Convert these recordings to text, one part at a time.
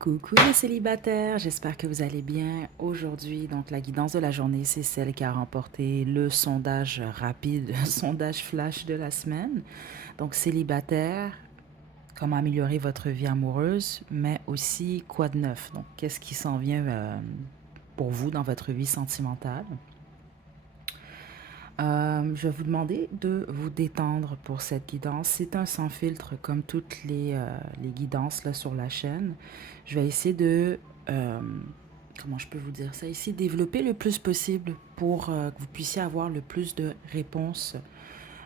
Coucou les célibataires, j'espère que vous allez bien. Aujourd'hui, donc la guidance de la journée, c'est celle qui a remporté le sondage rapide, le sondage flash de la semaine. Donc célibataire, comment améliorer votre vie amoureuse, mais aussi quoi de neuf. Donc qu'est-ce qui s'en vient pour vous dans votre vie sentimentale. Je vais vous demander de vous détendre pour cette guidance. C'est un sans filtre comme toutes les guidances là, sur la chaîne. Je vais essayer de, euh, comment je peux vous dire ça ici, développer le plus possible pour que vous puissiez avoir le plus de réponses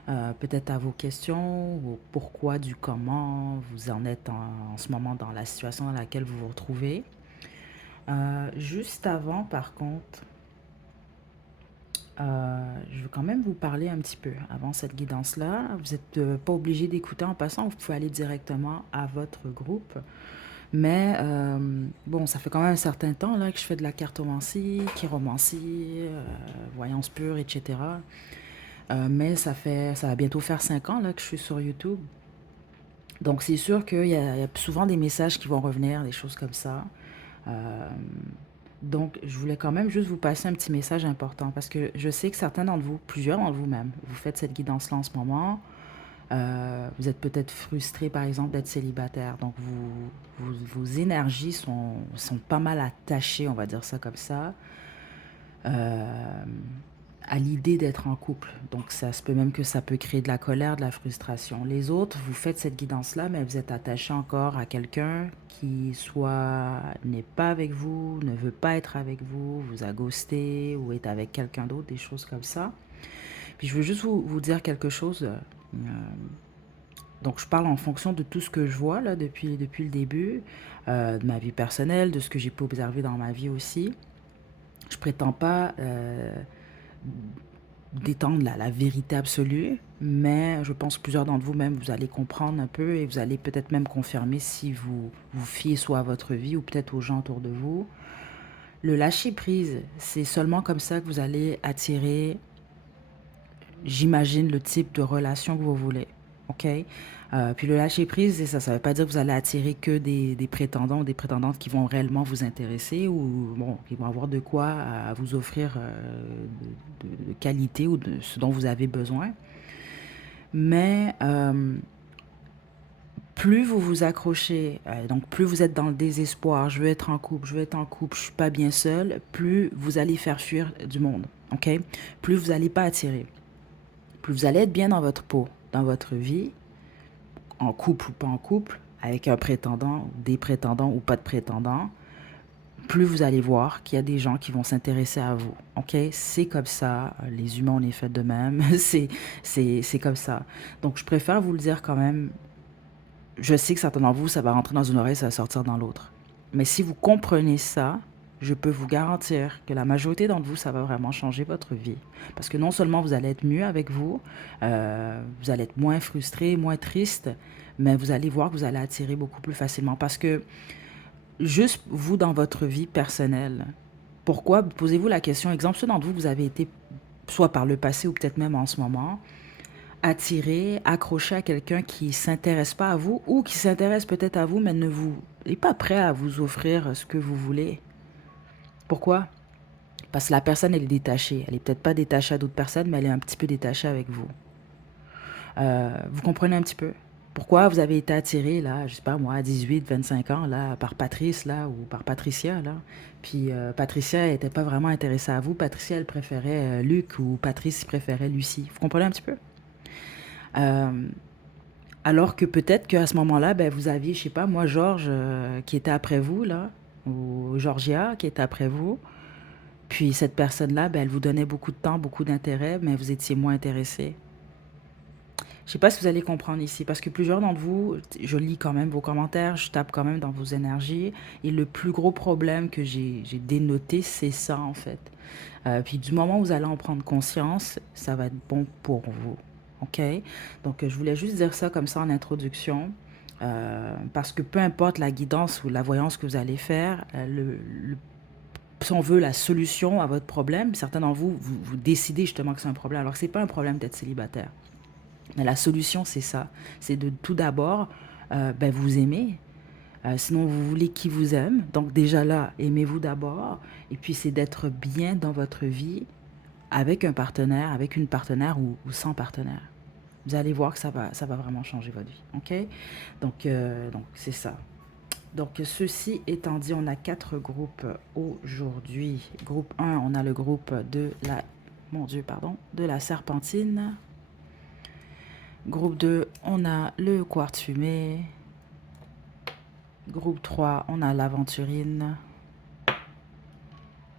peut-être à vos questions, au pourquoi du comment vous en êtes en ce moment dans la situation dans laquelle vous vous retrouvez. Juste avant, par contre, je veux quand même vous parler un petit peu avant cette guidance-là. Vous n'êtes pas obligé d'écouter en passant, vous pouvez aller directement à votre groupe. Mais bon, ça fait quand même un certain temps là, que je fais de la cartomancie, chiromancie, voyance pure, etc. Mais ça va bientôt faire 5 ans là, que je suis sur YouTube. Donc c'est sûr qu'il y a souvent des messages qui vont revenir, des choses comme ça. Euh, donc, je voulais quand même juste vous passer un petit message important parce que je sais que certains d'entre vous, plusieurs d'entre vous même, vous faites cette guidance-là en ce moment. Vous êtes peut-être frustré, par exemple, d'être célibataire. Donc, vos énergies sont pas mal attachées, on va dire ça comme ça, euh, à l'idée d'être en couple. Donc, ça se peut même que ça peut créer de la colère, de la frustration. Les autres, vous faites cette guidance-là, mais vous êtes attaché encore à quelqu'un qui soit n'est pas avec vous, ne veut pas être avec vous, vous a ghosté ou est avec quelqu'un d'autre, des choses comme ça. Puis je veux juste vous dire quelque chose. Donc, je parle en fonction de tout ce que je vois là, depuis le début, de ma vie personnelle, de ce que j'ai pu observer dans ma vie aussi. Je prétends pas d'étendre la vérité absolue, mais je pense que plusieurs d'entre vous même, vous allez comprendre un peu et vous allez peut-être même confirmer si vous vous fiez soit à votre vie ou peut-être aux gens autour de vous. Le lâcher prise, c'est seulement comme ça que vous allez attirer, j'imagine, le type de relation que vous voulez. OK? Puis le lâcher prise, c'est ça. Ça ne veut pas dire que vous allez attirer que des prétendants ou des prétendantes qui vont réellement vous intéresser ou bon, qui vont avoir de quoi à vous offrir de qualité ou de ce dont vous avez besoin. Mais plus vous vous accrochez, donc plus vous êtes dans le désespoir, je veux être en couple, je veux être en couple, je suis pas bien seul, plus vous allez faire fuir du monde. OK? Plus vous n'allez pas attirer. Plus vous allez être bien dans votre peau, dans votre vie, en couple ou pas en couple, avec un prétendant, des prétendants ou pas de prétendants, plus vous allez voir qu'il y a des gens qui vont s'intéresser à vous. OK? C'est comme ça. Les humains, on est fait de même. C'est comme ça. Donc, je préfère vous le dire quand même. Je sais que certains d'entre vous, ça va rentrer dans une oreille, ça va sortir dans l'autre. Mais si vous comprenez ça, je peux vous garantir que la majorité d'entre vous, ça va vraiment changer votre vie. Parce que non seulement vous allez être mieux avec vous allez être moins frustré, moins triste, mais vous allez voir que vous allez attirer beaucoup plus facilement. Parce que juste vous dans votre vie personnelle, pourquoi, posez-vous la question, exemple, ceux d'entre vous, vous avez été, soit par le passé ou peut-être même en ce moment, attiré, accroché à quelqu'un qui s'intéresse pas à vous ou qui s'intéresse peut-être à vous, mais ne vous est pas prêt à vous offrir ce que vous voulez. Pourquoi? Parce que la personne, elle est détachée. Elle est peut-être pas détachée à d'autres personnes, mais elle est un petit peu détachée avec vous. Vous comprenez un petit peu? Pourquoi vous avez été attiré, là, je sais pas moi, à 18, 25 ans, là, par Patrice, là, ou par Patricia, là. Puis Patricia n'était pas vraiment intéressée à vous. Patricia, elle préférait Luc ou Patrice préférait Lucie. Vous comprenez un petit peu? Euh, Alors que peut-être qu'à ce moment-là, ben, vous aviez, je sais pas, moi, Georges, qui était après vous, là, ou Georgia, qui était après vous. Puis cette personne-là, ben, elle vous donnait beaucoup de temps, beaucoup d'intérêt, mais vous étiez moins intéressé. Je sais pas si vous allez comprendre ici, parce que plusieurs d'entre vous, je lis quand même vos commentaires, je tape quand même dans vos énergies, et le plus gros problème que j'ai dénoté, c'est ça, en fait. Puis du moment où vous allez en prendre conscience, ça va être bon pour vous. OK? Donc, je voulais juste dire ça comme ça en introduction. Parce que peu importe la guidance ou la voyance que vous allez faire, si on veut la solution à votre problème, certains d'entre vous, vous décidez justement que c'est un problème, alors que ce n'est pas un problème d'être célibataire. Mais la solution, c'est ça. C'est de tout d'abord ben, vous aimer, Sinon, vous voulez qui vous aime. Donc déjà là, aimez-vous d'abord. Et puis, c'est d'être bien dans votre vie avec un partenaire, avec une partenaire ou sans partenaire. Vous allez voir que ça va vraiment changer votre vie. OK? Donc c'est ça. Donc, ceci étant dit, on a 4 groupes aujourd'hui. Groupe 1, on a le groupe de la, mon Dieu, pardon, de la serpentine. Groupe 2, on a le quartz fumé. Groupe 3, on a l'aventurine.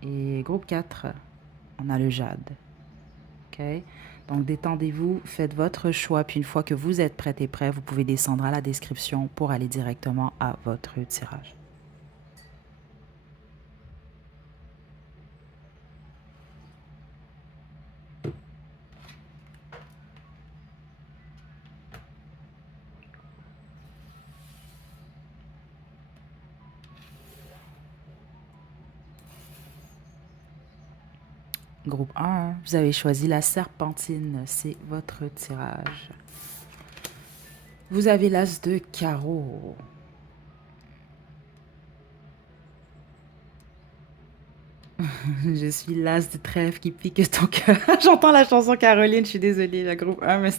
Et groupe 4, on a le jade. OK? Donc, détendez-vous, faites votre choix. Puis, une fois que vous êtes prête et prêt, vous pouvez descendre à la description pour aller directement à votre tirage. Groupe 1, vous avez choisi la serpentine. C'est votre tirage. Vous avez l'as de carreau. Je suis l'as de trèfle qui pique ton cœur. J'entends la chanson Caroline, je suis désolée, la groupe 1, mais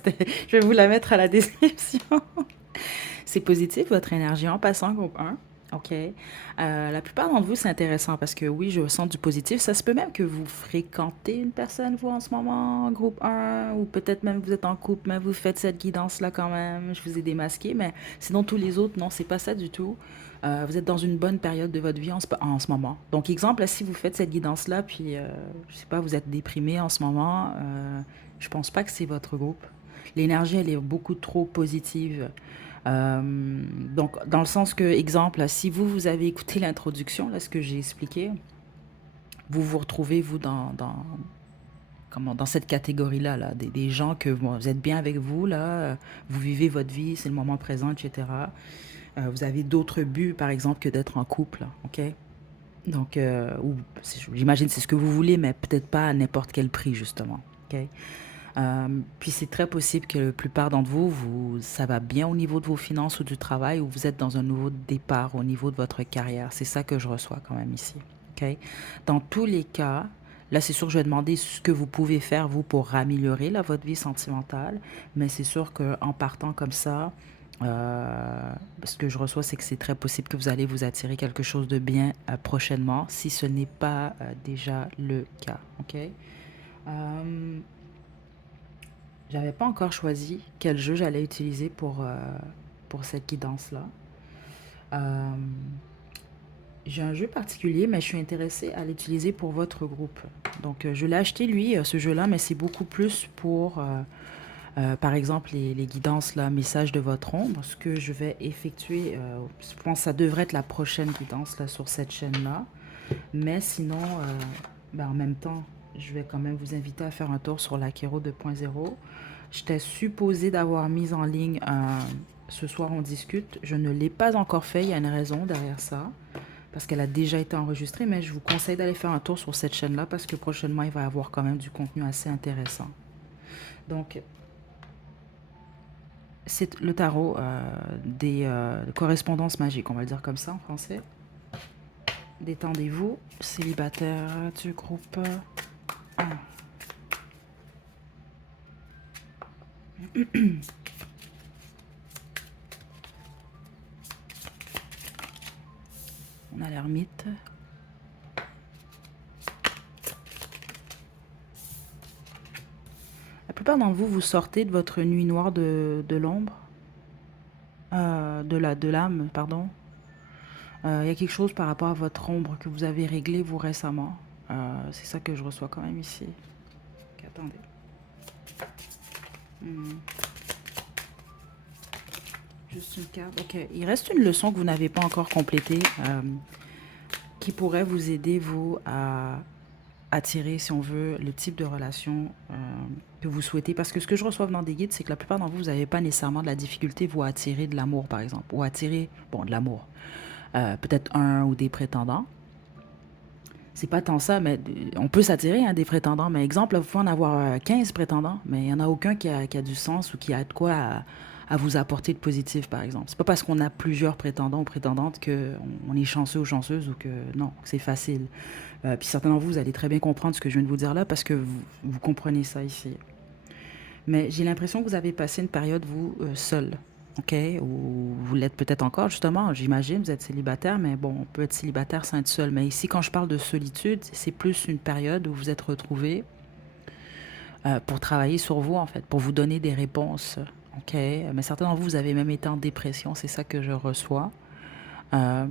je vais vous la mettre à la description. C'est positif, votre énergie en passant, groupe 1. OK. La plupart d'entre vous, c'est intéressant parce que oui, je sens du positif. Ça se peut même que vous fréquentez une personne, vous, en ce moment, groupe 1, ou peut-être même vous êtes en couple, mais vous faites cette guidance-là quand même. Je vous ai démasqué, mais sinon, tous les autres, non, c'est pas ça du tout. Vous êtes dans une bonne période de votre vie en ce moment. Donc, exemple, là, si vous faites cette guidance-là, puis, je sais pas, vous êtes déprimé en ce moment, je pense pas que c'est votre groupe. L'énergie, elle est beaucoup trop positive. Donc, dans le sens que, exemple, là, si vous avez écouté l'introduction, là, ce que j'ai expliqué, vous vous retrouvez, vous, dans cette catégorie-là, là, des gens que bon, vous êtes bien avec vous, là, vous vivez votre vie, c'est le moment présent, etc. Vous avez d'autres buts, par exemple, que d'être en couple, là, OK? Donc, j'imagine que c'est ce que vous voulez, mais peut-être pas à n'importe quel prix, justement, OK? Puis c'est très possible que la plupart d'entre vous, ça va bien au niveau de vos finances ou du travail, ou vous êtes dans un nouveau départ au niveau de votre carrière. C'est ça que je reçois quand même ici. OK? Dans tous les cas, là, c'est sûr que je vais demander ce que vous pouvez faire, vous, pour améliorer là, votre vie sentimentale. Mais c'est sûr qu'en partant comme ça, ce que je reçois, c'est que c'est très possible que vous allez vous attirer quelque chose de bien prochainement, si ce n'est pas déjà le cas. OK? Euh, J'avais pas encore choisi quel jeu j'allais utiliser pour cette guidance-là. Euh, j'ai un jeu particulier, mais je suis intéressée à l'utiliser pour votre groupe. Donc, je l'ai acheté, lui, ce jeu-là, mais c'est beaucoup plus pour, par exemple, les guidances, là, message de votre ombre. Ce que je vais effectuer, je pense que ça devrait être la prochaine guidance là, sur cette chaîne-là. Mais sinon, ben, en même temps, je vais quand même vous inviter à faire un tour sur l'Akero 2.0. J'étais supposée d'avoir mis en ligne ce soir on discute. Je ne l'ai pas encore fait, il y a une raison derrière ça. Parce qu'elle a déjà été enregistrée, mais je vous conseille d'aller faire un tour sur cette chaîne-là parce que prochainement, il va y avoir quand même du contenu assez intéressant. Donc, c'est le tarot des correspondances magiques, on va le dire comme ça en français. Détendez-vous, célibataire du groupe 1. On a l'ermite. La plupart d'entre vous, vous sortez de votre nuit noire de l'ombre, de l'âme, pardon. Il y a quelque chose par rapport à votre ombre que vous avez réglé vous récemment. C'est ça que je reçois quand même ici. Okay, attendez. Juste une carte. Ok, il reste une leçon que vous n'avez pas encore complétée qui pourrait vous aider, vous, à attirer, si on veut, le type de relation que vous souhaitez. Parce que ce que je reçois dans des guides, c'est que la plupart d'entre vous, vous n'avez pas nécessairement de la difficulté, vous, à attirer de l'amour, par exemple. Ou attirer, bon, de l'amour. Peut-être un ou des prétendants. C'est pas tant ça, mais on peut s'attirer des prétendants. Mais exemple, là, vous pouvez en avoir 15 prétendants, mais il n'y en a aucun qui a du sens ou qui a de quoi à vous apporter de positif, par exemple. C'est pas parce qu'on a plusieurs prétendants ou prétendantes qu'on est chanceux ou chanceuse ou que non, c'est facile. Puis certains d'entre vous, vous allez très bien comprendre ce que je viens de vous dire là parce que vous comprenez ça ici. Mais j'ai l'impression que vous avez passé une période, vous, seul. OK? Ou vous l'êtes peut-être encore, justement, j'imagine, vous êtes célibataire, mais bon, on peut être célibataire sans être seul. Mais ici, quand je parle de solitude, c'est plus une période où vous êtes retrouvés pour travailler sur vous, en fait, pour vous donner des réponses. OK? Mais certains d'entre vous, vous avez même été en dépression, c'est ça que je reçois. Euh,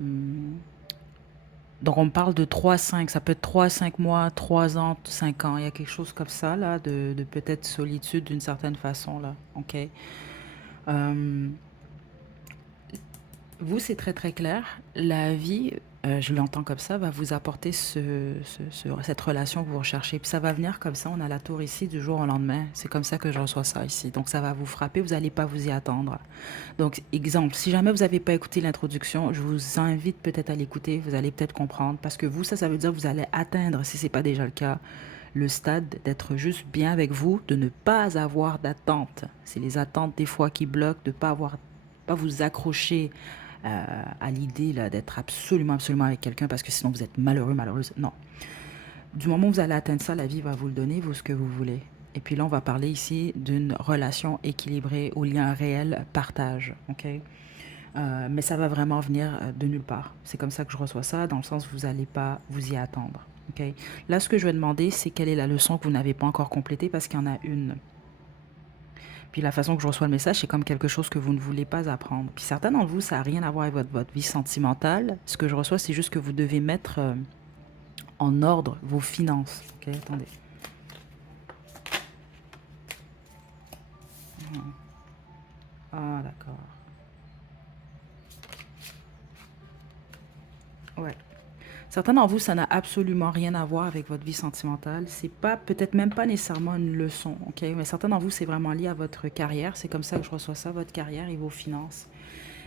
donc, on me parle de 3 5 ça peut être 3 5 mois, 3 ans, 5 ans. Il y a quelque chose comme ça, là, de peut-être solitude d'une certaine façon, là. OK? Euh, Vous, c'est très très clair. La vie, je l'entends comme ça, va vous apporter cette relation que vous recherchez. Puis ça va venir comme ça, on a la tour ici du jour au lendemain. C'est comme ça que je reçois ça ici. Donc ça va vous frapper, vous n'allez pas vous y attendre. Donc exemple, si jamais vous n'avez pas écouté l'introduction, je vous invite peut-être à l'écouter, vous allez peut-être comprendre. Parce que vous, ça veut dire que vous allez atteindre, si ce n'est pas déjà le cas, le stade d'être juste bien avec vous, de ne pas avoir d'attente. C'est les attentes des fois qui bloquent, de ne pas vous accrocher à l'idée là d'être absolument, absolument avec quelqu'un parce que sinon vous êtes malheureux, malheureuse. Non. Du moment où vous allez atteindre ça, la vie va vous le donner, vous, ce que vous voulez. Et puis là, on va parler ici d'une relation équilibrée au lien réel, partage. OK? Mais ça va vraiment venir de nulle part. C'est comme ça que je reçois ça, dans le sens où vous n'allez pas vous y attendre. OK? Là, ce que je vais demander, c'est quelle est la leçon que vous n'avez pas encore complétée parce qu'il y en a une. Puis la façon que je reçois le message, c'est comme quelque chose que vous ne voulez pas apprendre. Puis certains d'entre vous, ça n'a rien à voir avec votre vie sentimentale. Ce que je reçois, c'est juste que vous devez mettre en ordre vos finances. Ok, attendez. Ah, d'accord. Ouais. Certains d'entre vous, ça n'a absolument rien à voir avec votre vie sentimentale. C'est pas, peut-être même pas nécessairement une leçon, ok? Mais certains d'entre vous, c'est vraiment lié à votre carrière. C'est comme ça que je reçois ça, votre carrière et vos finances.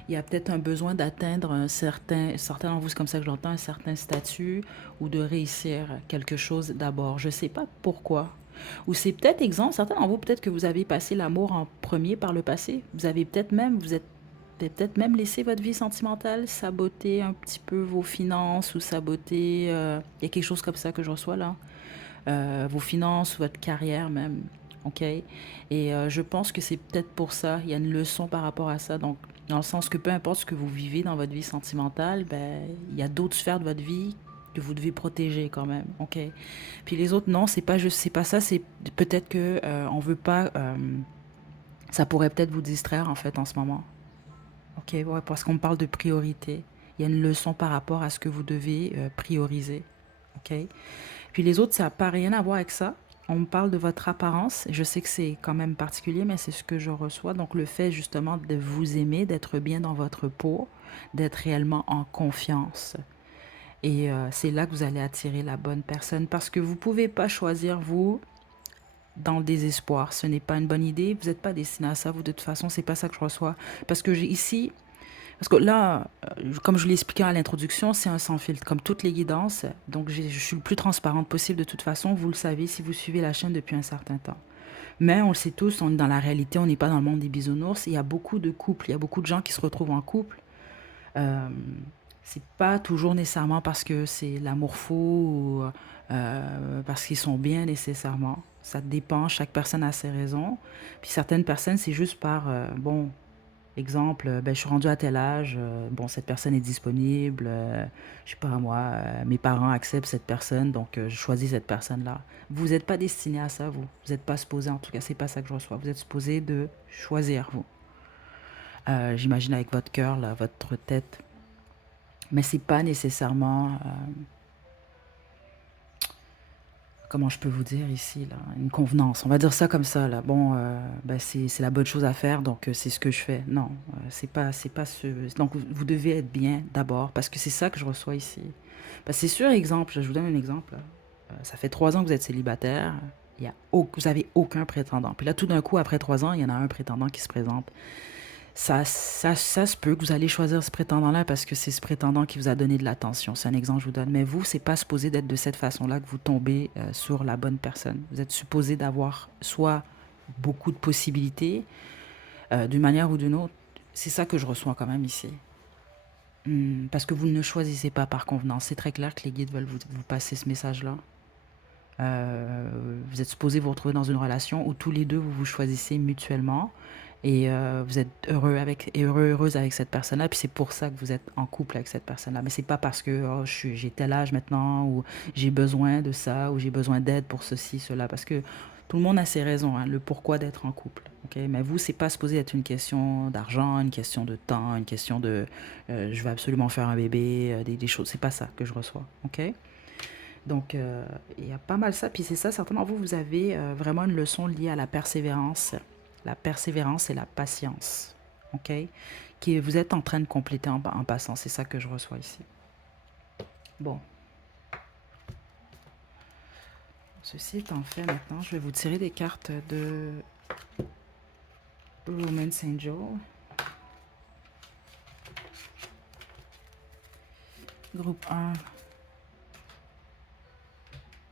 Il y a peut-être un besoin d'atteindre certains d'entre vous, c'est comme ça que je l'entends, un certain statut ou de réussir quelque chose d'abord. Je ne sais pas pourquoi. Ou c'est peut-être exemple, certains d'entre vous, peut-être que vous avez passé l'amour en premier par le passé. Vous êtes peut-être même laissé votre vie sentimentale saboter un petit peu vos finances ou saboter, il y a quelque chose comme ça que je reçois là. Vos finances, votre carrière même. OK? Et je pense que c'est peut-être pour ça. Il y a une leçon par rapport à ça. Donc, dans le sens que peu importe ce que vous vivez dans votre vie sentimentale, ben, il y a d'autres sphères de votre vie que vous devez protéger quand même. OK? Puis les autres, non, c'est pas juste, c'est pas ça. C'est peut-être que on veut pas. Ça pourrait peut-être vous distraire en fait en ce moment. OK? Ouais, parce qu'on parle de priorité. Il y a une leçon par rapport à ce que vous devez prioriser. OK? Puis les autres, ça n'a pas rien à voir avec ça. On me parle de votre apparence. Je sais que c'est quand même particulier, mais c'est ce que je reçois. Donc le fait justement de vous aimer, d'être bien dans votre peau, d'être réellement en confiance. Et c'est là que vous allez attirer la bonne personne parce que vous ne pouvez pas choisir vous dans le désespoir. Ce n'est pas une bonne idée. Vous n'êtes pas destiné à ça. Vous, de toute façon, c'est pas ça que je reçois. Parce que j'ai ici, parce que là, comme je l'ai expliqué à l'introduction, c'est un sans filtre, comme toutes les guidances. Donc, je suis le plus transparente possible de toute façon. Vous le savez si vous suivez la chaîne depuis un certain temps. Mais on le sait tous, on est dans la réalité, on n'est pas dans le monde des bisounours. Il y a beaucoup de couples, il y a beaucoup de gens qui se retrouvent en couple. Euh, c'est pas toujours nécessairement parce que c'est l'amour faux ou parce qu'ils sont bien nécessairement. Ça dépend, chaque personne a ses raisons. Puis certaines personnes, c'est juste par, bon, exemple, ben, je suis rendu à tel âge, bon, cette personne est disponible, je sais pas moi, mes parents acceptent cette personne, donc je choisis cette personne-là. Vous n'êtes pas destiné à ça, vous. Vous n'êtes pas supposé, en tout cas, c'est pas ça que je reçois. Vous êtes supposé de choisir, vous. J'imagine avec votre cœur, là, votre tête. Mais c'est pas nécessairement, comment je peux vous dire ici, là, une convenance. On va dire ça comme ça, là. Bon, ben c'est la bonne chose à faire, donc c'est ce que je fais. Non, c'est pas ce. Donc vous devez être bien d'abord, parce que c'est ça que je reçois ici. Parce que c'est sûr, exemple, je vous donne un exemple. Là. Ça fait 3 ans que vous êtes célibataire. Vous avez aucun prétendant. Puis là, tout d'un coup, après 3 ans, il y en a un prétendant qui se présente. Ça se peut que vous allez choisir ce prétendant-là parce que c'est ce prétendant qui vous a donné de l'attention. C'est un exemple que je vous donne. Mais vous, c'est pas supposé d'être de cette façon-là que vous tombez sur la bonne personne. Vous êtes supposé d'avoir soit beaucoup de possibilités, d'une manière ou d'une autre. C'est ça que je reçois quand même ici. Parce que vous ne choisissez pas par convenance. C'est très clair que les guides veulent vous passer ce message-là. Vous êtes supposés vous retrouver dans une relation où tous les deux vous vous choisissez mutuellement et vous êtes heureux avec et heureuse avec cette personne-là. Puis c'est pour ça que vous êtes en couple avec cette personne-là. Mais c'est pas parce que oh, j'ai tel âge maintenant ou j'ai besoin de ça ou j'ai besoin d'aide pour ceci, cela. Parce que tout le monde a ses raisons, hein, le pourquoi d'être en couple. Ok, mais vous, c'est pas supposé être une question d'argent, une question de temps, une question de je veux absolument faire un bébé, des choses. C'est pas ça que je reçois. Ok. Donc, il y a pas mal ça. Puis c'est ça, certainement, vous avez vraiment une leçon liée à la persévérance et la patience. OK? Que vous êtes en train de compléter en passant. C'est ça que je reçois ici. Bon. Ceci étant fait, maintenant, je vais vous tirer des cartes de Romance Angel. Groupe 1.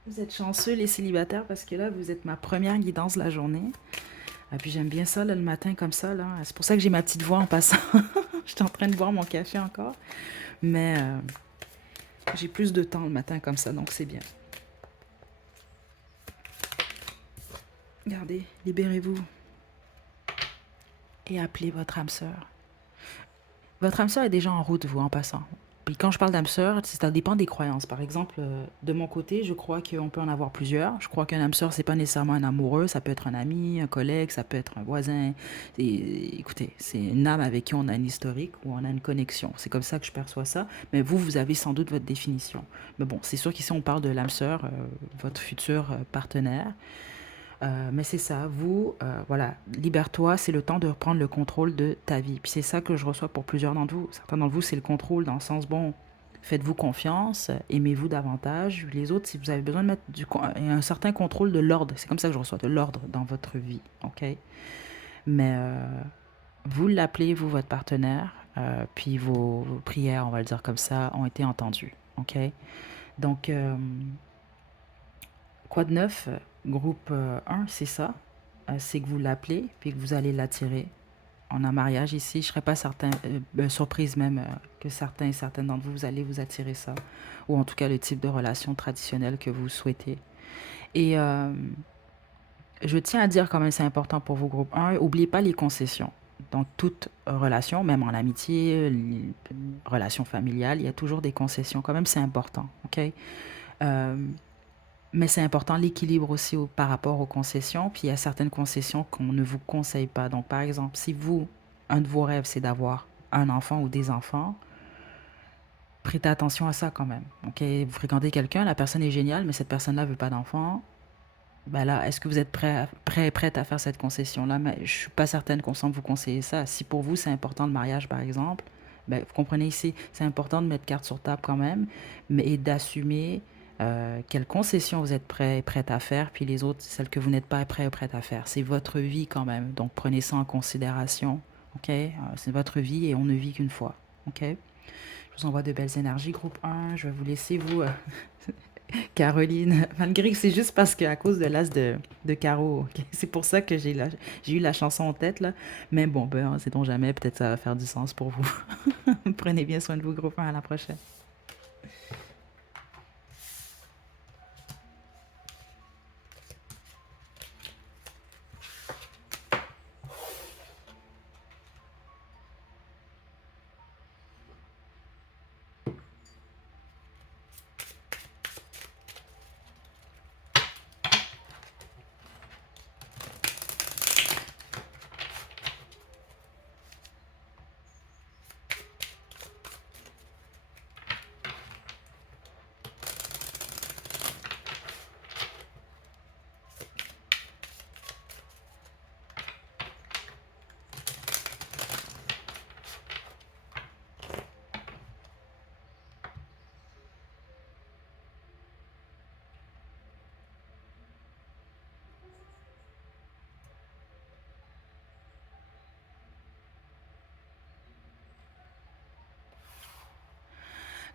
Vous êtes chanceux, les célibataires, parce que là, vous êtes ma première guidance de la journée. Et puis j'aime bien ça, là, le matin, comme ça. Là. C'est pour ça que j'ai ma petite voix en passant. J'étais en train de boire mon café encore. Mais j'ai plus de temps le matin comme ça, donc c'est bien. Regardez, libérez-vous. Et appelez votre âme sœur. Votre âme sœur est déjà en route, vous, en passant. Puis quand je parle d'âme sœur, ça dépend des croyances. Par exemple, de mon côté, je crois qu'on peut en avoir plusieurs. Je crois qu'un âme sœur, c'est pas nécessairement un amoureux. Ça peut être un ami, un collègue, ça peut être un voisin. Écoutez, c'est une âme avec qui on a un historique ou on a une connexion. C'est comme ça que je perçois ça. Mais vous avez sans doute votre définition. Mais bon, c'est sûr qu'ici, on parle de l'âme sœur, votre futur partenaire. Mais c'est ça, voilà, libère-toi, c'est le temps de reprendre le contrôle de ta vie. Puis c'est ça que je reçois pour plusieurs d'entre vous. Certains d'entre vous, c'est le contrôle dans le sens, bon, faites-vous confiance, aimez-vous davantage. Les autres, si vous avez besoin de mettre un certain contrôle de l'ordre, c'est comme ça que je reçois, de l'ordre dans votre vie, ok? Mais vous l'appelez, vous, votre partenaire, puis vos prières, on va le dire comme ça, ont été entendues, ok? Donc, quoi de neuf? Groupe 1, c'est ça. C'est que vous l'appelez, puis que vous allez l'attirer en un mariage ici. Je ne serais pas surprise même que certains et certaines d'entre vous, vous allez vous attirer ça. Ou en tout cas le type de relation traditionnelle que vous souhaitez. Et je tiens à dire quand même, c'est important pour vous, groupe 1, n'oubliez pas les concessions. Dans toute relation, même en amitié, relation familiale, il y a toujours des concessions. Quand même, c'est important, ok? Mais c'est important l'équilibre aussi par rapport aux concessions. Puis il y a certaines concessions qu'on ne vous conseille pas. Donc, par exemple, si vous, un de vos rêves, c'est d'avoir un enfant ou des enfants, prêtez attention à ça quand même. Ok, vous fréquentez quelqu'un, la personne est géniale, mais cette personne-là ne veut pas d'enfant. Ben là, est-ce que vous êtes prête à faire cette concession-là? Mais je ne suis pas certaine qu'on semble vous conseiller ça. Si pour vous, c'est important le mariage, par exemple, ben, vous comprenez ici, c'est important de mettre carte sur table quand même, mais et d'assumer quelles concessions vous êtes prête à faire, puis les autres, celles que vous n'êtes pas prête à faire. C'est votre vie quand même, donc prenez ça en considération, ok? C'est votre vie et on ne vit qu'une fois, ok? Je vous envoie de belles énergies, groupe 1. Je vais vous laisser, vous, Caroline, malgré que c'est juste parce qu'à cause de l'as de carreau, ok? C'est pour ça que j'ai eu la chanson en tête, là. Mais bon, ben, sait-on jamais, peut-être ça va faire du sens pour vous. Prenez bien soin de vous, groupe 1, à la prochaine.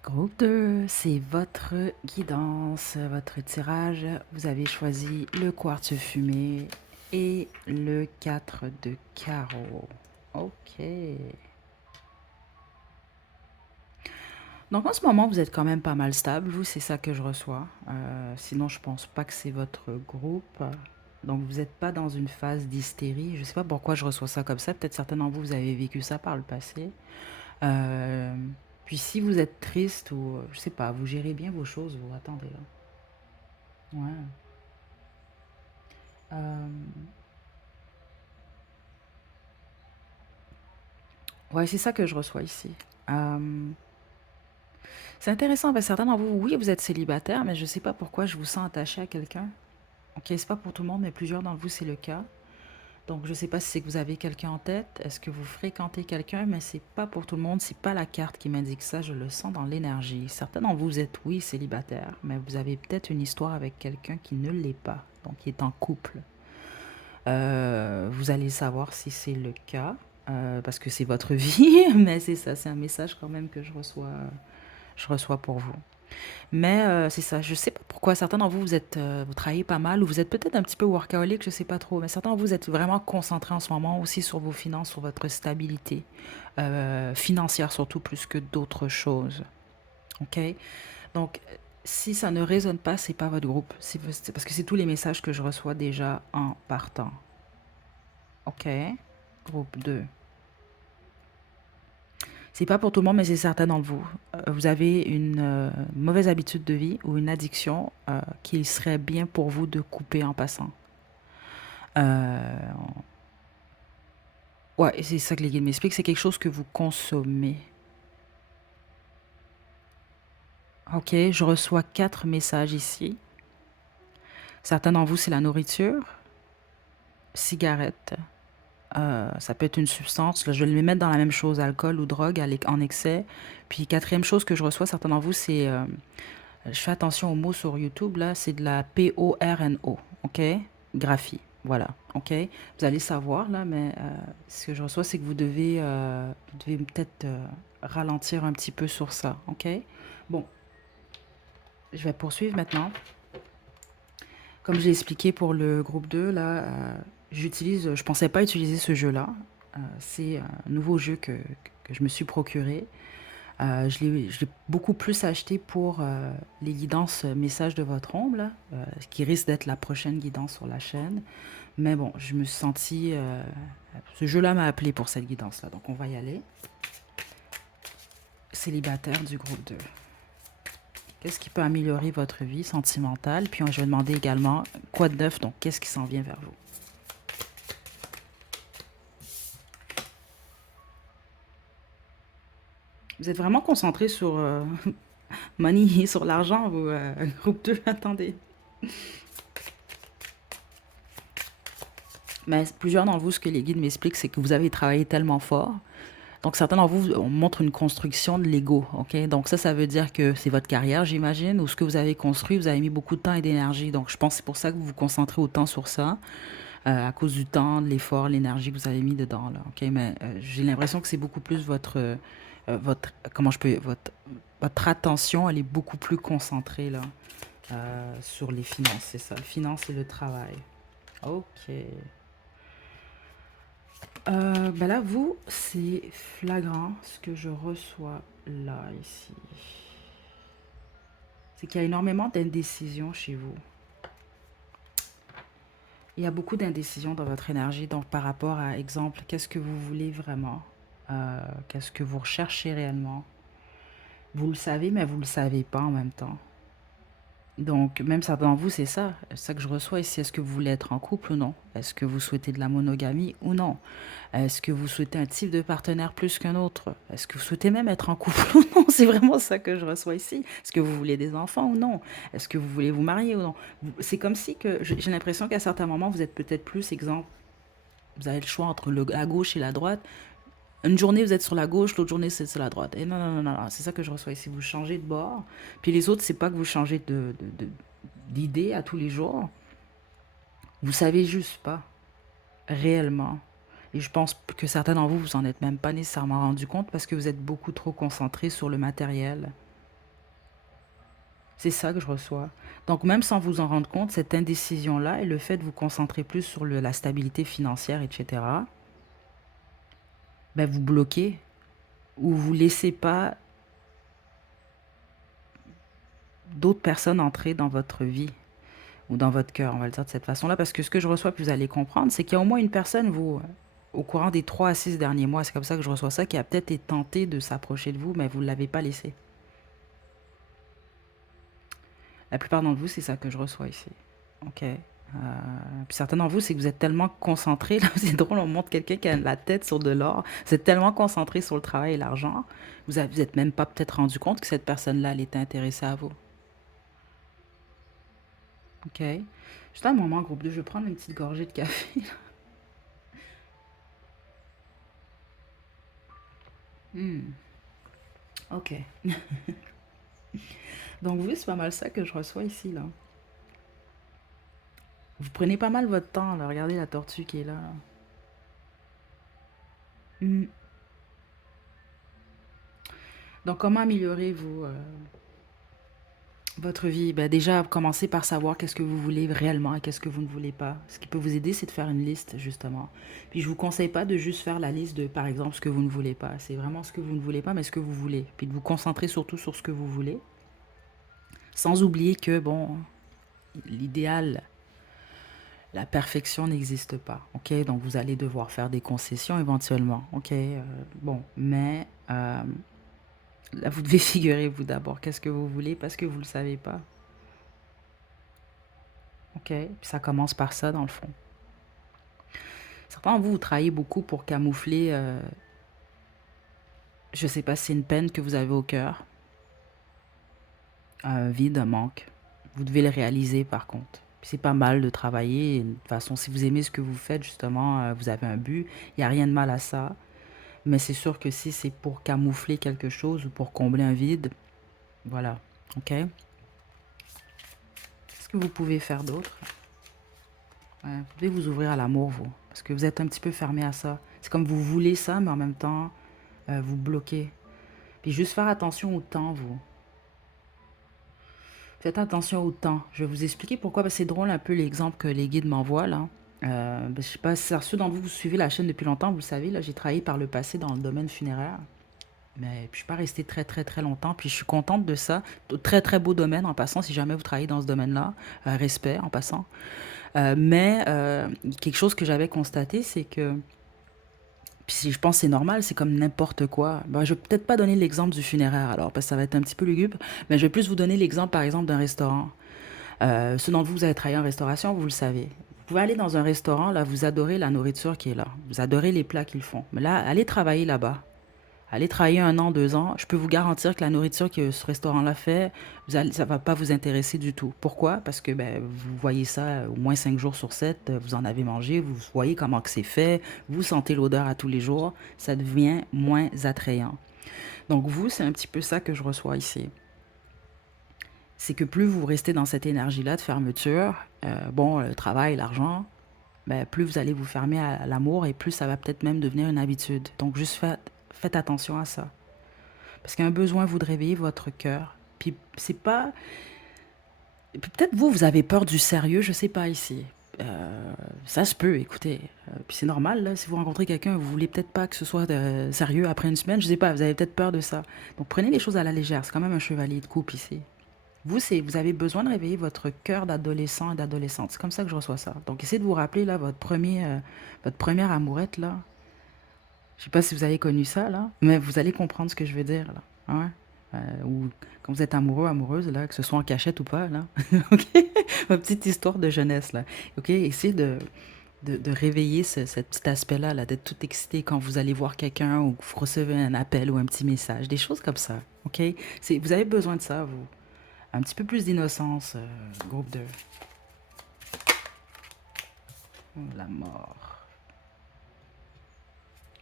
Groupe 2, c'est votre guidance, votre tirage. Vous avez choisi le quartz fumé et le 4 de carreau. Ok. Donc en ce moment, vous êtes quand même pas mal stable. Vous, c'est ça que je reçois. Sinon, je pense pas que c'est votre groupe. Donc vous n'êtes pas dans une phase d'hystérie. Je sais pas pourquoi je reçois ça comme ça. Peut-être certains d'entre vous, vous avez vécu ça par le passé. Euh, Puis si vous êtes triste ou je sais pas, vous gérez bien vos choses. Vous attendez là. Ouais. Euh, ouais, c'est ça que je reçois ici. Euh, c'est intéressant parce que certains d'entre vous, oui, vous êtes célibataire, mais je sais pas pourquoi je vous sens attaché à quelqu'un. Ok, c'est pas pour tout le monde, mais plusieurs d'entre vous, c'est le cas. Donc, je ne sais pas si c'est que vous avez quelqu'un en tête, est-ce que vous fréquentez quelqu'un, mais c'est pas pour tout le monde, c'est pas la carte qui m'indique ça, je le sens dans l'énergie. Certains d'entre vous, vous êtes, oui, célibataire, mais vous avez peut-être une histoire avec quelqu'un qui ne l'est pas, donc qui est en couple. Vous allez savoir si c'est le cas, parce que c'est votre vie, mais c'est ça, c'est un message quand même que je reçois pour vous. Mais c'est ça, je sais pas pourquoi certains d'entre vous, vous êtes, vous travaillez pas mal ou vous êtes peut-être un petit peu workaholic, je sais pas trop, mais certains d'entre vous, vous êtes vraiment concentrés en ce moment aussi sur vos finances, sur votre stabilité financière surtout plus que d'autres choses. Ok? Donc, si ça ne résonne pas, c'est pas votre groupe. C'est parce que c'est tous les messages que je reçois déjà en partant. Ok? Groupe 2. C'est pas pour tout le monde, mais c'est certain d'entre vous. Vous avez une mauvaise habitude de vie ou une addiction qu'il serait bien pour vous de couper en passant. Euh, ouais, et c'est ça que les guides m'expliquent. C'est quelque chose que vous consommez. Ok, je reçois 4 messages ici. Certains d'entre vous, c'est la nourriture, cigarette. Ça peut être une substance. Là, je vais les mettre dans la même chose, alcool ou drogue en excès. Puis quatrième chose que je reçois, certains d'entre vous, c'est je fais attention aux mots sur YouTube, là, c'est de la PORNO, ok? Graphie, voilà, ok? Vous allez savoir, là, mais ce que je reçois, c'est que vous devez peut-être ralentir un petit peu sur ça, ok? Bon, je vais poursuivre maintenant. Comme je l'ai expliqué pour le groupe 2, là, je pensais pas utiliser ce jeu-là. C'est un nouveau jeu que je me suis procuré. Je l'ai beaucoup plus acheté pour les guidances messages de votre ombre, là, qui risque d'être la prochaine guidance sur la chaîne. Mais bon, je me suis sentie... ce jeu-là m'a appelé pour cette guidance-là, donc on va y aller. Célibataire du groupe 2. Qu'est-ce qui peut améliorer votre vie sentimentale? Puis je vais demander également quoi de neuf, donc qu'est-ce qui s'en vient vers vous? Vous êtes vraiment concentré sur money, sur l'argent, vous, groupe 2, attendez. Mais plusieurs d'entre vous, ce que les guides m'expliquent, c'est que vous avez travaillé tellement fort. Donc, certains d'entre vous, on montre une construction de l'ego, ok? Donc, ça veut dire que c'est votre carrière, j'imagine, ou ce que vous avez construit, vous avez mis beaucoup de temps et d'énergie. Donc, je pense que c'est pour ça que vous vous concentrez autant sur ça, à cause du temps, de l'effort, l'énergie que vous avez mis dedans, là, ok? Mais j'ai l'impression que c'est beaucoup plus comment je peux, votre attention, elle est beaucoup plus concentrée, là, sur les finances, c'est ça, les finances et le travail. Ok. Ben là, vous, c'est flagrant ce que je reçois là, ici. C'est qu'il y a énormément d'indécision chez vous. Il y a beaucoup d'indécision dans votre énergie. Donc, par rapport à, exemple, qu'est-ce que vous voulez vraiment? Qu'est-ce que vous recherchez réellement? Vous le savez, mais vous ne le savez pas en même temps. Donc, même ça dans vous, c'est ça que je reçois ici. Est-ce que vous voulez être en couple ou non? Est-ce que vous souhaitez de la monogamie ou non? Est-ce que vous souhaitez un type de partenaire plus qu'un autre? Est-ce que vous souhaitez même être en couple ou non? C'est vraiment ça que je reçois ici. Est-ce que vous voulez des enfants ou non? Est-ce que vous voulez vous marier ou non? C'est comme si que j'ai l'impression qu'à certains moments, vous êtes peut-être plus, exemple, vous avez le choix entre la gauche et la droite. Une journée, vous êtes sur la gauche, l'autre journée, c'est sur la droite. Et non, non, non, non, non, c'est ça que je reçois ici. Vous changez de bord. Puis les autres, c'est pas que vous changez d'idée à tous les jours. Vous savez juste pas, réellement. Et je pense que certains d'entre vous, vous en êtes même pas nécessairement rendu compte parce que vous êtes beaucoup trop concentré sur le matériel. C'est ça que je reçois. Donc, même sans vous en rendre compte, cette indécision-là et le fait de vous concentrer plus sur la stabilité financière, etc., ben, vous bloquez ou vous laissez pas d'autres personnes entrer dans votre vie ou dans votre cœur, on va le dire de cette façon-là, parce que ce que je reçois, puis vous allez comprendre, c'est qu'il y a au moins une personne, vous, au courant des 3 à 6 derniers mois, c'est comme ça que je reçois ça, qui a peut-être été tenté de s'approcher de vous, mais vous ne l'avez pas laissé. La plupart d'entre vous, c'est ça que je reçois ici. OK. Puis certains d'entre vous, c'est que vous êtes tellement concentrés, là, c'est drôle, on montre quelqu'un qui a la tête sur de l'or, vous êtes tellement concentré sur le travail et l'argent, vous n'êtes même pas peut-être rendu compte que cette personne-là, elle était intéressée à vous. OK. Juste un moment, groupe 2, je vais prendre une petite gorgée de café. Hmm. OK. Donc oui, c'est pas mal ça que je reçois ici, là. Vous prenez pas mal votre temps, là. Regardez la tortue qui est là. Hmm. Donc comment améliorez-vous votre vie? Ben, déjà, commencez par savoir qu'est-ce que vous voulez réellement et qu'est-ce que vous ne voulez pas. Ce qui peut vous aider, c'est de faire une liste, justement. Puis je vous conseille pas de juste faire la liste de, par exemple, ce que vous ne voulez pas. C'est vraiment ce que vous ne voulez pas, mais ce que vous voulez. Puis de vous concentrer surtout sur ce que vous voulez. Sans oublier que, bon, l'idéal, la perfection n'existe pas, ok? Donc vous allez devoir faire des concessions éventuellement, ok? Bon, mais là, vous devez figurer vous d'abord qu'est-ce que vous voulez parce que vous ne le savez pas, ok? Puis ça commence par ça dans le fond. Certains d'entre vous, vous travaillez beaucoup pour camoufler, je sais pas si c'est une peine que vous avez au cœur, un vide, un manque. Vous devez le réaliser par contre. Puis c'est pas mal de travailler. De toute façon, si vous aimez ce que vous faites, justement, vous avez un but. Il n'y a rien de mal à ça. Mais c'est sûr que si c'est pour camoufler quelque chose ou pour combler un vide, voilà. OK? Qu'est-ce que vous pouvez faire d'autre? Ouais, vous devez vous ouvrir à l'amour, vous. Parce que vous êtes un petit peu fermé à ça. C'est comme vous voulez ça, mais en même temps, vous bloquez. Puis juste faire attention au temps, vous. Faites attention au temps. Je vais vous expliquer pourquoi. Parce que c'est drôle un peu l'exemple que les guides m'envoient, là. Ben, je sais pas si ceux d'entre vous, vous suivez la chaîne depuis longtemps, vous le savez, là, j'ai travaillé par le passé dans le domaine funéraire. Mais puis, je suis pas restée très, très, très longtemps. Puis, je suis contente de ça. Très, très beau domaine en passant, si jamais vous travaillez dans ce domaine-là. Respect en passant. Mais quelque chose que j'avais constaté, c'est que, puis je pense que c'est normal, c'est comme n'importe quoi. Ben, je vais peut-être pas donner l'exemple du funéraire alors, parce que ça va être un petit peu lugubre, mais je vais plus vous donner l'exemple, par exemple, d'un restaurant. Ceux d'entre vous, vous avez travaillé en restauration, vous le savez. Vous pouvez aller dans un restaurant, là, vous adorez la nourriture qui est là. Vous adorez les plats qu'ils font. Mais là, allez travailler là-bas. Allez travailler 1 an, 2 ans, je peux vous garantir que la nourriture que ce restaurant-là fait, ça va pas vous intéresser du tout. Pourquoi? Parce que ben, vous voyez ça au moins 5 jours sur 7, vous en avez mangé, vous voyez comment que c'est fait, vous sentez l'odeur à tous les jours, ça devient moins attrayant. Donc vous, c'est un petit peu ça que je reçois ici. C'est que plus vous restez dans cette énergie-là de fermeture, bon, le travail, l'argent, ben, plus vous allez vous fermer à l'amour et plus ça va peut-être même devenir une habitude. Donc juste faites attention à ça. Parce qu'un besoin vous de réveiller votre cœur. Puis c'est pas. Peut-être vous, vous avez peur du sérieux, je sais pas ici. Ça se peut, écoutez. Puis c'est normal, là, si vous rencontrez quelqu'un, vous voulez peut-être pas que ce soit sérieux après une semaine, je sais pas, vous avez peut-être peur de ça. Donc prenez les choses à la légère, c'est quand même un chevalier de coupe ici. Vous, vous avez besoin de réveiller votre cœur d'adolescent et d'adolescente. C'est comme ça que je reçois ça. Donc essayez de vous rappeler, là, votre première amourette, là. Je sais pas si vous avez connu ça, là, mais vous allez comprendre ce que je veux dire, là. Ah ouais? Ou quand vous êtes amoureux, amoureuse, là, que ce soit en cachette ou pas, là. OK? Ma petite histoire de jeunesse, là. OK? Essayez de réveiller cet petit aspect-là, là, d'être tout excité quand vous allez voir quelqu'un ou que vous recevez un appel ou un petit message. Des choses comme ça. OK? Vous avez besoin de ça, vous. Un petit peu plus d'innocence, groupe 2. La mort.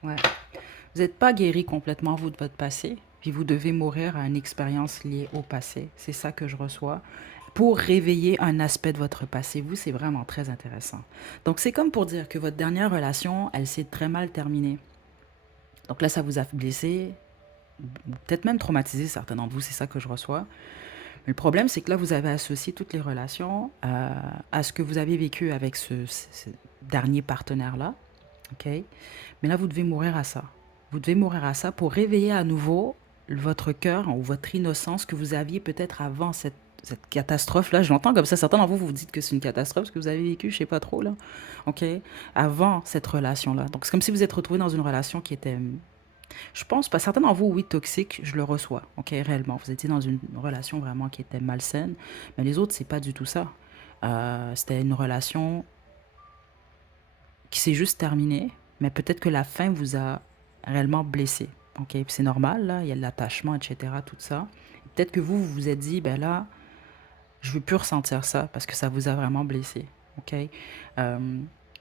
Ouais. Vous n'êtes pas guéri complètement, vous, de votre passé, puis vous devez mourir à une expérience liée au passé. C'est ça que je reçois. Pour réveiller un aspect de votre passé, vous, c'est vraiment très intéressant. Donc, c'est comme pour dire que votre dernière relation, elle s'est très mal terminée. Donc là, ça vous a blessé, peut-être même traumatisé certains d'entre vous, c'est ça que je reçois. Le problème, c'est que là, vous avez associé toutes les relations à ce que vous avez vécu avec ce dernier partenaire-là. OK? Mais là, vous devez mourir à ça. Vous devez mourir à ça pour réveiller à nouveau votre cœur ou votre innocence que vous aviez peut-être avant cette catastrophe-là. Je l'entends comme ça. Certains d'entre vous, vous dites que c'est une catastrophe ce que vous avez vécu, je sais pas trop, là. OK? Avant cette relation-là. Donc, c'est comme si vous êtes retrouvé dans une relation qui était, je pense pas, certains d'entre vous, oui, toxique, je le reçois. OK? Réellement. Vous étiez dans une relation vraiment qui était malsaine. Mais les autres, c'est pas du tout ça. C'était une relation qui s'est juste terminée, mais peut-être que la fin vous a réellement blessé. OK? Puis c'est normal, là, il y a de l'attachement, etc., tout ça. Peut-être que vous vous êtes dit, ben là, je veux plus ressentir ça parce que ça vous a vraiment blessé. OK?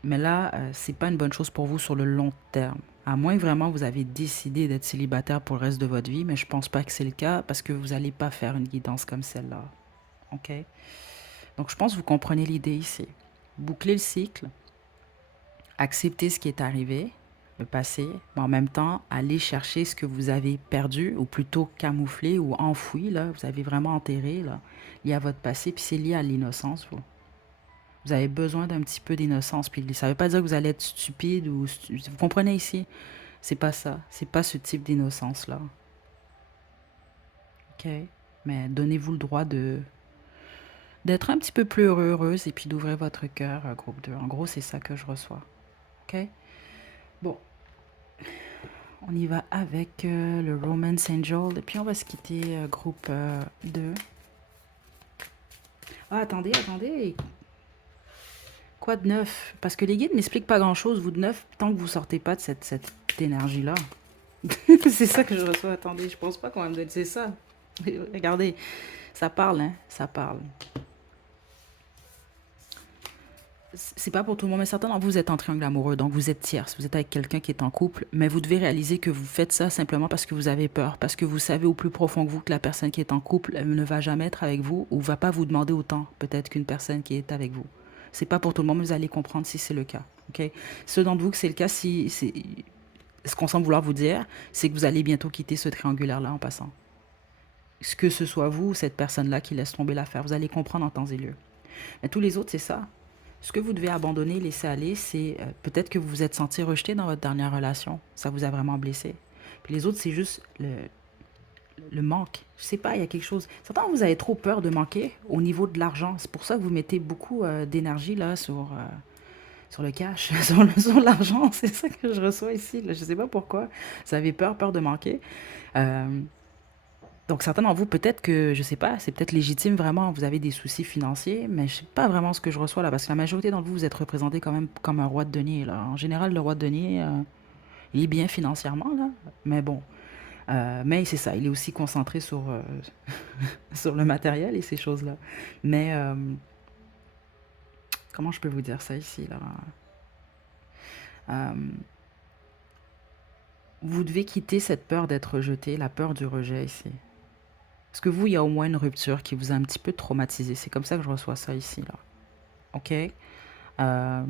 Mais là, c'est pas une bonne chose pour vous sur le long terme. À moins que vraiment vous avez décidé d'être célibataire pour le reste de votre vie, mais je pense pas que c'est le cas parce que vous n'allez pas faire une guidance comme celle-là. OK? Donc je pense que vous comprenez l'idée ici. Boucler le cycle, accepter ce qui est arrivé, le passé, mais en même temps, aller chercher ce que vous avez perdu, ou plutôt camouflé ou enfoui, là, vous avez vraiment enterré, là, lié à votre passé, puis c'est lié à l'innocence, vous. Vous avez besoin d'un petit peu d'innocence, puis ça ne veut pas dire que vous allez être stupide, ou vous comprenez ici? C'est pas ça, c'est pas ce type d'innocence-là, ok? Mais donnez-vous le droit d'être un petit peu plus heureuse, et puis d'ouvrir votre cœur, groupe 2. En gros, c'est ça que je reçois, ok? Bon, on y va avec le Romance Angel. Et puis on va se quitter groupe 2. Ah, attendez, attendez. Quoi de neuf? Parce que les guides m'expliquent pas grand-chose, vous de neuf, tant que vous sortez pas de cette énergie-là. C'est ça que je reçois. Attendez, je pense pas qu'on va me dire c'est ça. Regardez, ça parle, hein, ça parle. C'est pas pour tout le monde, mais certains d'entre vous, vous êtes en triangle amoureux, donc vous êtes tierce, vous êtes avec quelqu'un qui est en couple, mais vous devez réaliser que vous faites ça simplement parce que vous avez peur, parce que vous savez au plus profond que vous que la personne qui est en couple ne va jamais être avec vous ou va pas vous demander autant peut-être qu'une personne qui est avec vous. C'est pas pour tout le monde, mais vous allez comprendre si c'est le cas. Ok? Ceux d'entre vous que c'est le cas, si c'est ce qu'on semble vouloir vous dire, c'est que vous allez bientôt quitter ce triangulaire-là en passant. Ce que ce soit vous ou cette personne-là qui laisse tomber l'affaire, vous allez comprendre en temps et lieu. Mais tous les autres, c'est ça. Ce que vous devez abandonner, laisser aller, c'est peut-être que vous vous êtes senti rejeté dans votre dernière relation. Ça vous a vraiment blessé. Puis les autres, c'est juste le manque. Je sais pas, il y a quelque chose. Certains, vous avez trop peur de manquer au niveau de l'argent. C'est pour ça que vous mettez beaucoup d'énergie là sur le cash, sur l'argent. C'est ça que je reçois ici. Là. Je sais pas pourquoi. Vous avez peur de manquer. Euh, donc certains d'entre vous, peut-être que, je sais pas, c'est peut-être légitime vraiment, vous avez des soucis financiers, mais je sais pas vraiment ce que je reçois là, parce que la majorité d'entre vous, vous êtes représenté quand même comme un roi de denier, là. En général, le roi de denier, il est bien financièrement, là, mais bon. Mais c'est ça, il est aussi concentré sur, sur le matériel et ces choses-là. Mais, comment je peux vous dire ça ici, là? Euh, vous devez quitter cette peur d'être rejeté, la peur du rejet ici. Parce que vous, il y a au moins une rupture qui vous a un petit peu traumatisé. C'est comme ça que je reçois ça ici, là. OK? Euh,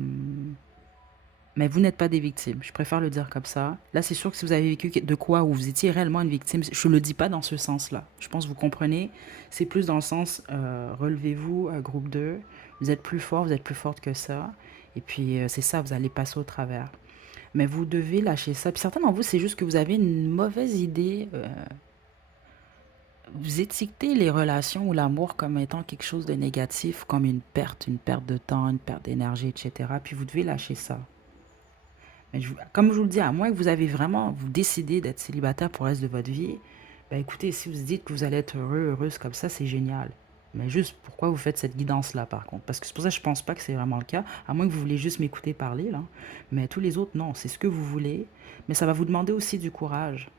mais vous n'êtes pas des victimes. Je préfère le dire comme ça. Là, c'est sûr que si vous avez vécu de quoi où vous étiez réellement une victime, je ne le dis pas dans ce sens-là. Je pense que vous comprenez. C'est plus dans le sens, relevez-vous, groupe 2. Vous êtes plus fort, vous êtes plus forte que ça. Et puis, c'est ça, vous allez passer au travers. Mais vous devez lâcher ça. Puis certains d'entre vous, c'est juste que vous avez une mauvaise idée. Vous étiquetez les relations ou l'amour comme étant quelque chose de négatif, comme une perte de temps, une perte d'énergie, etc. Puis vous devez lâcher ça. Mais comme je vous le dis, à moins que vous avez vraiment, vous décidez d'être célibataire pour le reste de votre vie, ben écoutez, si vous dites que vous allez être heureux, heureuse comme ça, c'est génial. Mais juste, pourquoi vous faites cette guidance-là, par contre? Parce que c'est pour ça que je pense pas que c'est vraiment le cas, à moins que vous voulez juste m'écouter parler, là. Mais tous les autres, non, c'est ce que vous voulez. Mais ça va vous demander aussi du courage.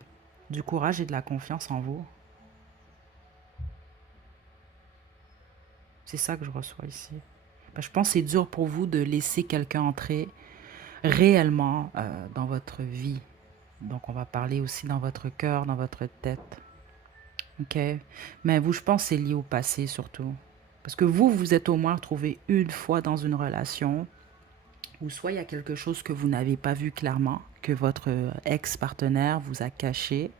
Du courage et de la confiance en vous. C'est ça que je reçois ici. Ben, je pense que c'est dur pour vous de laisser quelqu'un entrer réellement dans votre vie. Donc, on va parler aussi dans votre cœur, dans votre tête. OK? Mais vous, je pense que c'est lié au passé surtout. Parce que vous, vous êtes au moins retrouvé une fois dans une relation où soit il y a quelque chose que vous n'avez pas vu clairement, que votre ex-partenaire vous a caché,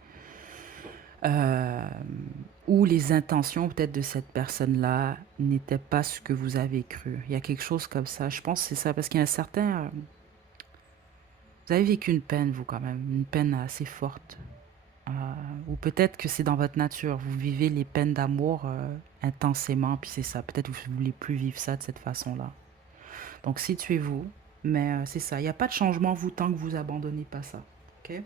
euh, ou les intentions peut-être de cette personne-là n'étaient pas ce que vous avez cru. Il y a quelque chose comme ça. Je pense que c'est ça, parce qu'il y a un certain... vous avez vécu une peine, vous, quand même, une peine assez forte. Euh, ou peut-être que c'est dans votre nature. Vous vivez les peines d'amour intensément, puis c'est ça. Peut-être que vous ne voulez plus vivre ça de cette façon-là. Donc, situez-vous. Mais c'est ça. Il n'y a pas de changement, vous, tant que vous abandonnez pas ça. OK?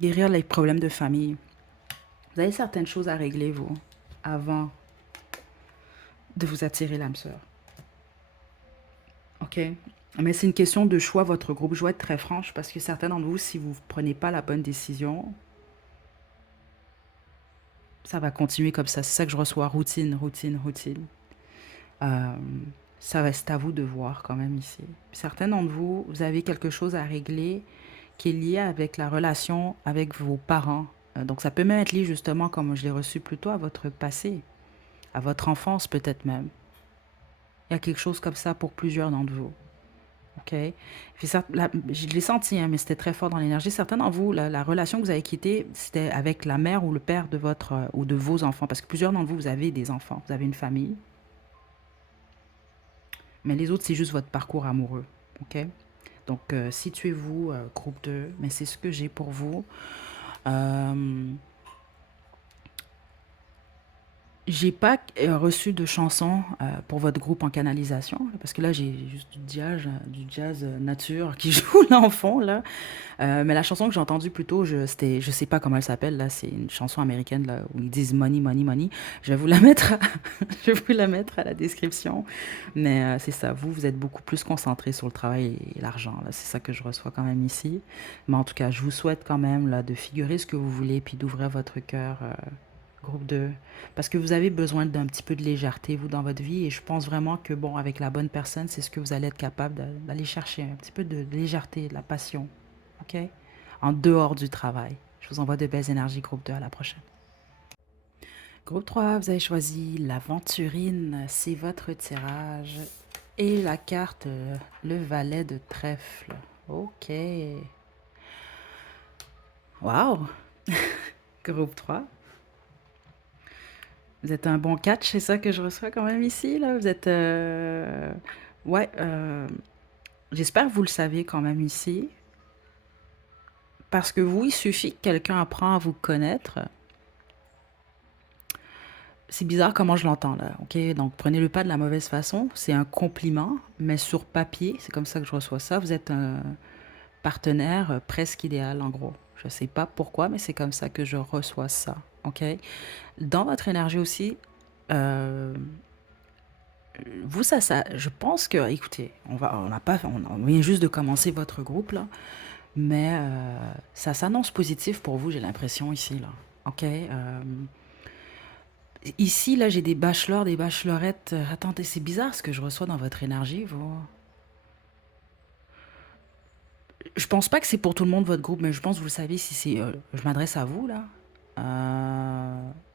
Guérir les problèmes de famille. Vous avez certaines choses à régler, vous, avant de vous attirer l'âme sœur. OK? Mais c'est une question de choix, votre groupe. Je dois être très franche parce que certains d'entre vous, si vous ne prenez pas la bonne décision, ça va continuer comme ça. C'est ça que je reçois. Routine, routine, routine. Euh, ça reste à vous de voir quand même ici. Certains d'entre vous, vous avez quelque chose à régler qui est lié avec la relation avec vos parents. Donc ça peut même être lié justement, comme je l'ai reçu plus tôt, à votre passé, à votre enfance peut-être même. Il y a quelque chose comme ça pour plusieurs d'entre vous. OK? Puis ça, je l'ai senti, hein, mais c'était très fort dans l'énergie. Certains d'entre vous, la relation que vous avez quittée, c'était avec la mère ou le père de votre ou de vos enfants. Parce que plusieurs d'entre vous, vous avez des enfants, vous avez une famille. Mais les autres, c'est juste votre parcours amoureux. OK? Donc, situez-vous, groupe 2. Mais c'est ce que j'ai pour vous. Euh, J'ai pas reçu de chanson pour votre groupe en canalisation, là, parce que là, j'ai juste du jazz nature qui joue là en fond, là. Mais la chanson que j'ai entendue plus tôt, je sais pas comment elle s'appelle, là, c'est une chanson américaine, là, où ils disent money, money, money. Je vais vous la mettre je vais vous la mettre à la description. Mais c'est ça, vous êtes beaucoup plus concentré sur le travail et l'argent, là. C'est ça que je reçois quand même ici. Mais en tout cas, je vous souhaite quand même, là, de figurer ce que vous voulez, puis d'ouvrir votre cœur. Groupe 2. Parce que vous avez besoin d'un petit peu de légèreté, vous, dans votre vie. Et je pense vraiment que, bon, avec la bonne personne, c'est ce que vous allez être capable d'aller chercher. Un petit peu de légèreté, de la passion. OK? En dehors du travail. Je vous envoie de belles énergies, groupe 2. À la prochaine. Groupe 3, vous avez choisi l'aventurine. C'est votre tirage. Et la carte, le valet de trèfle. OK. Wow! Groupe 3. Vous êtes un bon catch, c'est ça que je reçois quand même ici, là. Vous êtes... ouais, j'espère que vous le savez quand même ici. Parce que vous, il suffit que quelqu'un apprend à vous connaître. C'est bizarre comment je l'entends, là, ok? Donc, prenez-le pas de la mauvaise façon. C'est un compliment, mais sur papier, c'est comme ça que je reçois ça. Vous êtes un partenaire presque idéal, en gros. Je sais pas pourquoi, mais c'est comme ça que je reçois ça, ok? Dans votre énergie aussi, euh, vous, je pense que, écoutez, on n'a pas, on vient juste de commencer votre groupe là, mais ça s'annonce positif pour vous, j'ai l'impression ici là. Ok. Ici là, j'ai des bachelors, des bachelorettes. Attendez, c'est bizarre ce que je reçois dans votre énergie, vous. Je pense pas que c'est pour tout le monde votre groupe, mais je pense, vous le savez, si c'est, je m'adresse à vous là.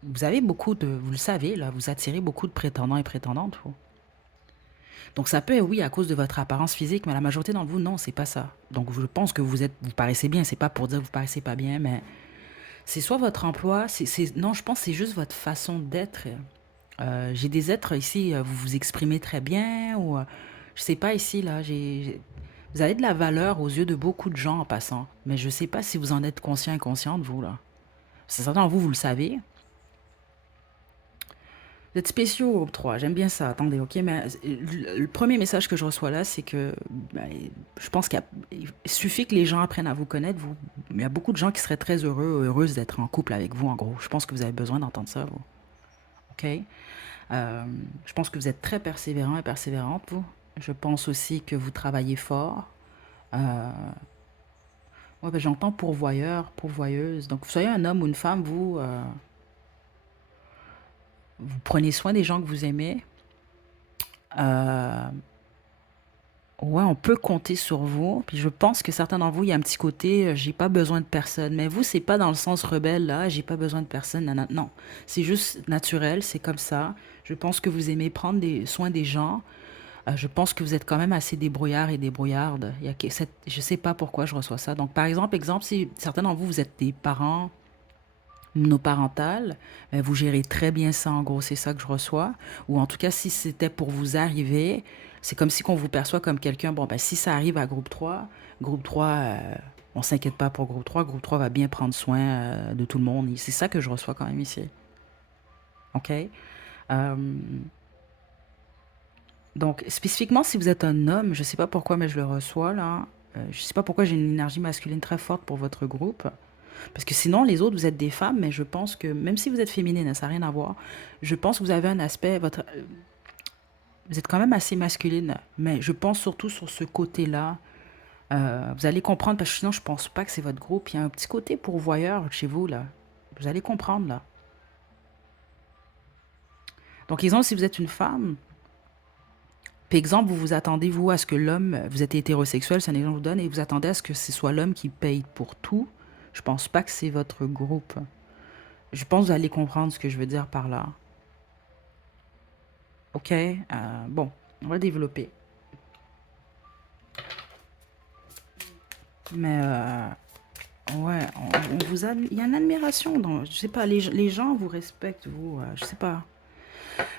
Vous avez beaucoup de, vous le savez là, vous attirez beaucoup de prétendants et prétendantes, vous. Donc ça peut, oui, à cause de votre apparence physique, mais la majorité d'entre vous, non, c'est pas ça. Donc je pense que vous paraissez bien. C'est pas pour dire que vous paraissez pas bien, mais c'est soit votre emploi, non, je pense que c'est juste votre façon d'être. J'ai des êtres ici, vous vous exprimez très bien, ou je sais pas ici là, vous avez de la valeur aux yeux de beaucoup de gens en passant, mais je sais pas si vous en êtes conscient et consciente vous là. C'est certain, vous le savez. Vous êtes spéciaux, groupe 3. J'aime bien ça. Attendez, ok, mais le premier message que je reçois là, c'est que ben, je pense qu'il suffit que les gens apprennent à vous connaître. Il y a beaucoup de gens qui seraient très heureux, heureuses d'être en couple avec vous, en gros. Je pense que vous avez besoin d'entendre ça, vous. Ok? Je pense que vous êtes très persévérant et persévérante, vous. Je pense aussi que vous travaillez fort. Euh, ouais, ben, j'entends pourvoyeur, pourvoyeuse. Donc, vous soyez un homme ou une femme, vous prenez soin des gens que vous aimez. Euh, Ouais, on peut compter sur vous. Puis je pense que certains d'entre vous, il y a un petit côté, j'ai pas besoin de personne. Mais vous, c'est pas dans le sens rebelle, là, j'ai pas besoin de personne. Non, non, non. C'est juste naturel, c'est comme ça. Je pense que vous aimez prendre soin des gens. Je pense que vous êtes quand même assez débrouillard et débrouillarde. Je sais pas pourquoi je reçois ça. Donc, par exemple, si certains d'entre vous, vous êtes des parents monoparentales, vous gérez très bien ça, en gros, c'est ça que je reçois. Ou en tout cas, si c'était pour vous arriver, c'est comme si on vous perçoit comme quelqu'un, bon, ben, si ça arrive à groupe 3, on s'inquiète pas pour groupe 3 va bien prendre soin de tout le monde. C'est ça que je reçois quand même ici. OK? Euh, donc, spécifiquement, si vous êtes un homme, je sais pas pourquoi, mais je le reçois là. Je sais pas pourquoi j'ai une énergie masculine très forte pour votre groupe. Parce que sinon, les autres, vous êtes des femmes, mais je pense que même si vous êtes féminine, ça n'a rien à voir. Je pense que vous avez un aspect, vous êtes quand même assez masculine, mais je pense surtout sur ce côté-là. Vous allez comprendre, parce que sinon, je pense pas que c'est votre groupe. Il y a un petit côté pourvoyeur chez vous, là. Vous allez comprendre, là. Donc, exemple, si vous êtes une femme, par exemple, vous vous attendez, vous, à ce que l'homme, vous êtes hétérosexuel, c'est un exemple que je vous donne, et vous attendez à ce que ce soit l'homme qui paye pour tout. Je pense pas que c'est votre groupe. Je pense que vous allez comprendre ce que je veux dire par là. OK? Bon, on va développer. Mais ouais, on vous a, il y a une admiration. Je sais pas, les gens vous respectent, vous. Je sais pas.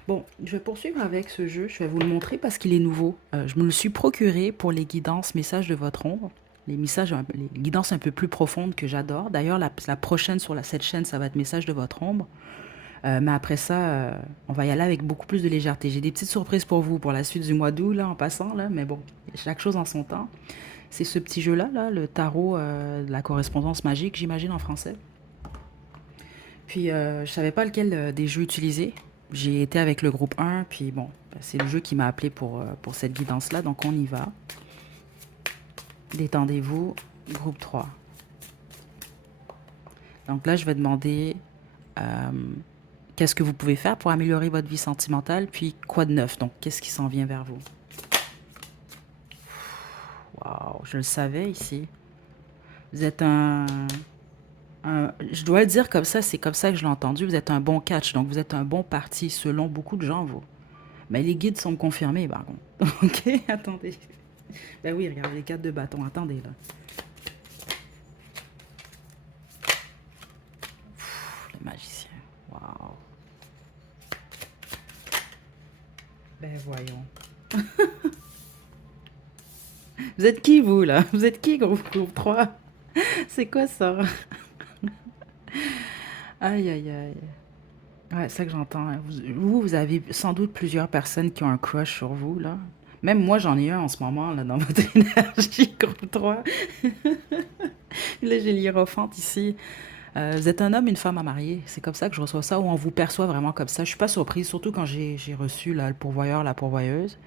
Bon, je vais poursuivre avec ce jeu. Je vais vous le montrer parce qu'il est nouveau. Je me le suis procuré pour les guidances messages de votre ombre. Les guidances un peu plus profondes que j'adore. D'ailleurs, la prochaine sur cette chaîne, ça va être message de votre ombre. Mais après ça, on va y aller avec beaucoup plus de légèreté. J'ai des petites surprises pour vous pour la suite du mois d'août, là, en passant, là. Mais bon, chaque chose en son temps. C'est ce petit jeu-là, là, le tarot de la correspondance magique, j'imagine, en français. Puis, je savais pas lequel des jeux utiliser. J'ai été avec le groupe 1, puis bon, c'est le jeu qui m'a appelé pour cette guidance-là, donc on y va. Détendez-vous, groupe 3. Donc là, je vais demander qu'est-ce que vous pouvez faire pour améliorer votre vie sentimentale, puis quoi de neuf? Donc, qu'est-ce qui s'en vient vers vous? Waouh, je le savais ici. Vous êtes je dois le dire comme ça, c'est comme ça que je l'ai entendu. Vous êtes un bon catch, donc vous êtes un bon parti selon beaucoup de gens, vous. Mais les guides sont confirmés, par contre. Ok, attendez. Ben oui, regardez les cartes de bâton. Attendez, là. Le magicien. Waouh. Ben voyons. Vous êtes qui, vous, là? Vous êtes qui, groupe 3? C'est quoi ça? Aïe, aïe, aïe. Ouais, c'est ça que j'entends. Hein. Vous avez sans doute plusieurs personnes qui ont un crush sur vous, là. Même moi, j'en ai un en ce moment, là, dans votre énergie, groupe 3. Là, j'ai l'hiérophante ici. Vous êtes un homme, une femme à marier. C'est comme ça que je reçois ça, ou on vous perçoit vraiment comme ça. Je suis pas surprise, surtout quand j'ai reçu là, le pourvoyeur, la pourvoyeuse.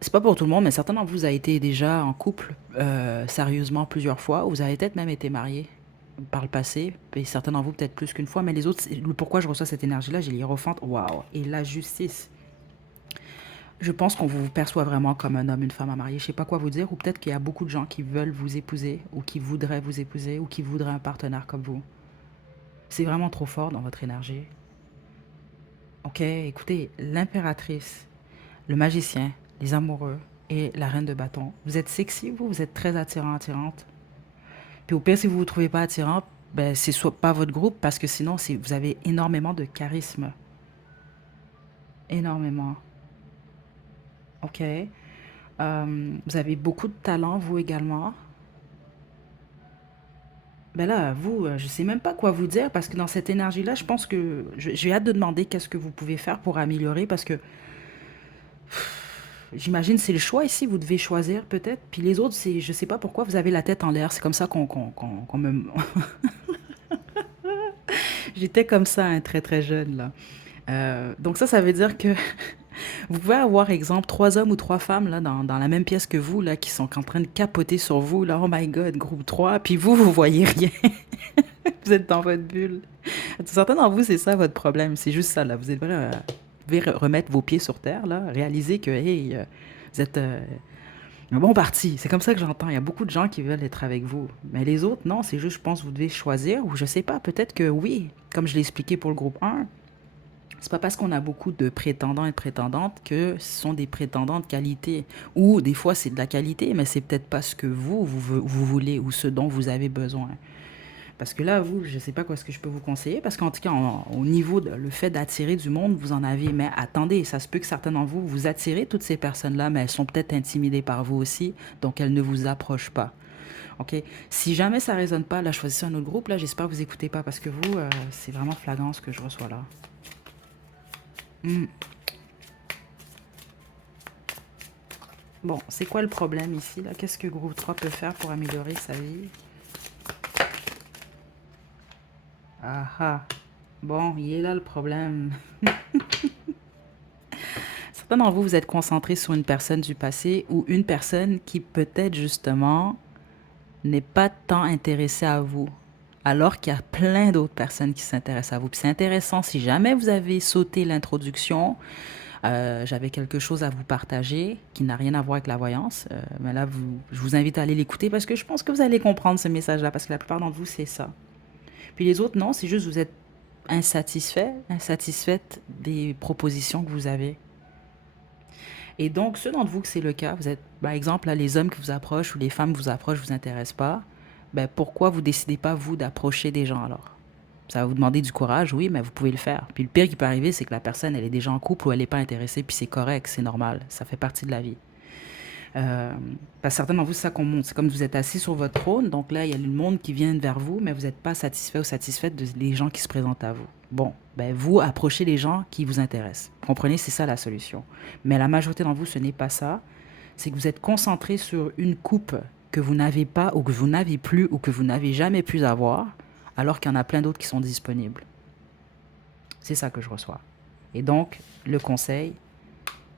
C'est pas pour tout le monde, mais certains d'entre vous avez été déjà en couple sérieusement plusieurs fois, ou vous avez peut-être même été mariés par le passé, et certains d'entre vous peut-être plus qu'une fois, mais les autres, pourquoi je reçois cette énergie-là, j'ai l'hiérophante, waouh, et la justice. Je pense qu'on vous perçoit vraiment comme un homme, une femme à marier. Je sais pas quoi vous dire, ou peut-être qu'il y a beaucoup de gens qui veulent vous épouser, ou qui voudraient vous épouser, ou qui voudraient un partenaire comme vous. C'est vraiment trop fort dans votre énergie. Ok, écoutez, l'impératrice, le magicien, les amoureux et la reine de bâton. Vous êtes sexy, vous êtes très attirant, attirante. Puis au pire, si vous ne vous trouvez pas attirant, ben, c'est soit pas votre groupe, parce que sinon, vous avez énormément de charisme. Énormément. Ok. Vous avez beaucoup de talent, vous également. Ben là, vous, je sais même pas quoi vous dire, parce que dans cette énergie-là, je pense que j'ai hâte de demander qu'est-ce que vous pouvez faire pour améliorer, parce que j'imagine c'est le choix ici, vous devez choisir peut-être. Puis les autres, c'est, je sais pas pourquoi vous avez la tête en l'air. C'est comme ça qu'on me... J'étais comme ça, hein, très très jeune là. Donc ça veut dire que vous pouvez avoir, exemple, 3 hommes ou 3 femmes là, dans la même pièce que vous, là, qui sont en train de capoter sur vous, là, oh my god, groupe 3 puis vous voyez rien. Vous êtes dans votre bulle. Certains d'entre vous, c'est ça votre problème, c'est juste ça, là. Vous êtes vrai, vous devez remettre vos pieds sur terre, là, réaliser que, hey, vous êtes, Un bon parti, c'est comme ça que j'entends. Il y a beaucoup de gens qui veulent être avec vous. Mais les autres, non, c'est juste, je pense, vous devez choisir, ou je sais pas, peut-être que oui, comme je l'ai expliqué pour le groupe 1, c'est pas parce qu'on a beaucoup de prétendants et de prétendantes que ce sont des prétendants de qualité. Ou des fois, c'est de la qualité, mais c'est peut-être pas ce que vous voulez ou ce dont vous avez besoin. Parce que là, vous, je sais pas quoi ce que je peux vous conseiller, parce qu'en tout cas, au niveau de le fait d'attirer du monde, vous en avez. Mais attendez, ça se peut que certains d'entre vous, vous attirez toutes ces personnes-là, mais elles sont peut-être intimidées par vous aussi, donc elles ne vous approchent pas. OK? Si jamais ça résonne pas, là, choisissez un autre groupe. Là, j'espère que vous écoutez pas, parce que vous, c'est vraiment flagrant ce que je reçois là. Hmm. Bon, c'est quoi le problème ici, là? Qu'est-ce que groupe 3 peut faire pour améliorer sa vie? Ah ah. Bon, il est là le problème. Certains d'entre vous, vous êtes concentrés sur une personne du passé ou une personne qui peut-être justement n'est pas tant intéressée à vous, alors qu'il y a plein d'autres personnes qui s'intéressent à vous. Puis c'est intéressant, si jamais vous avez sauté l'introduction, j'avais quelque chose à vous partager qui n'a rien à voir avec la voyance. Mais là, je vous invite à aller l'écouter parce que je pense que vous allez comprendre ce message-là, parce que la plupart d'entre vous, c'est ça. Puis les autres, non, c'est juste vous êtes insatisfaite des propositions que vous avez. Et donc, ceux d'entre vous que c'est le cas, vous êtes, par exemple, là, les hommes qui vous approchent ou les femmes qui vous approchent ne vous intéressent pas, ben, pourquoi vous décidez pas, vous, d'approcher des gens alors? Ça va vous demander du courage, oui, mais vous pouvez le faire. Puis le pire qui peut arriver, c'est que la personne, elle est déjà en couple ou elle n'est pas intéressée, puis c'est correct, c'est normal, ça fait partie de la vie. Euh, Parce que certains d'entre vous, c'est ça qu'on montre. C'est comme vous êtes assis sur votre trône, donc là, il y a le monde qui vient vers vous, mais vous n'êtes pas satisfait ou satisfaite des gens qui se présentent à vous. Bon, ben vous, approchez les gens qui vous intéressent. Comprenez, c'est ça la solution. Mais la majorité d'entre vous, ce n'est pas ça. C'est que vous êtes concentré sur une coupe que vous n'avez pas ou que vous n'avez plus ou que vous n'avez jamais pu avoir, alors qu'il y en a plein d'autres qui sont disponibles. C'est ça que je reçois. Et donc, le conseil,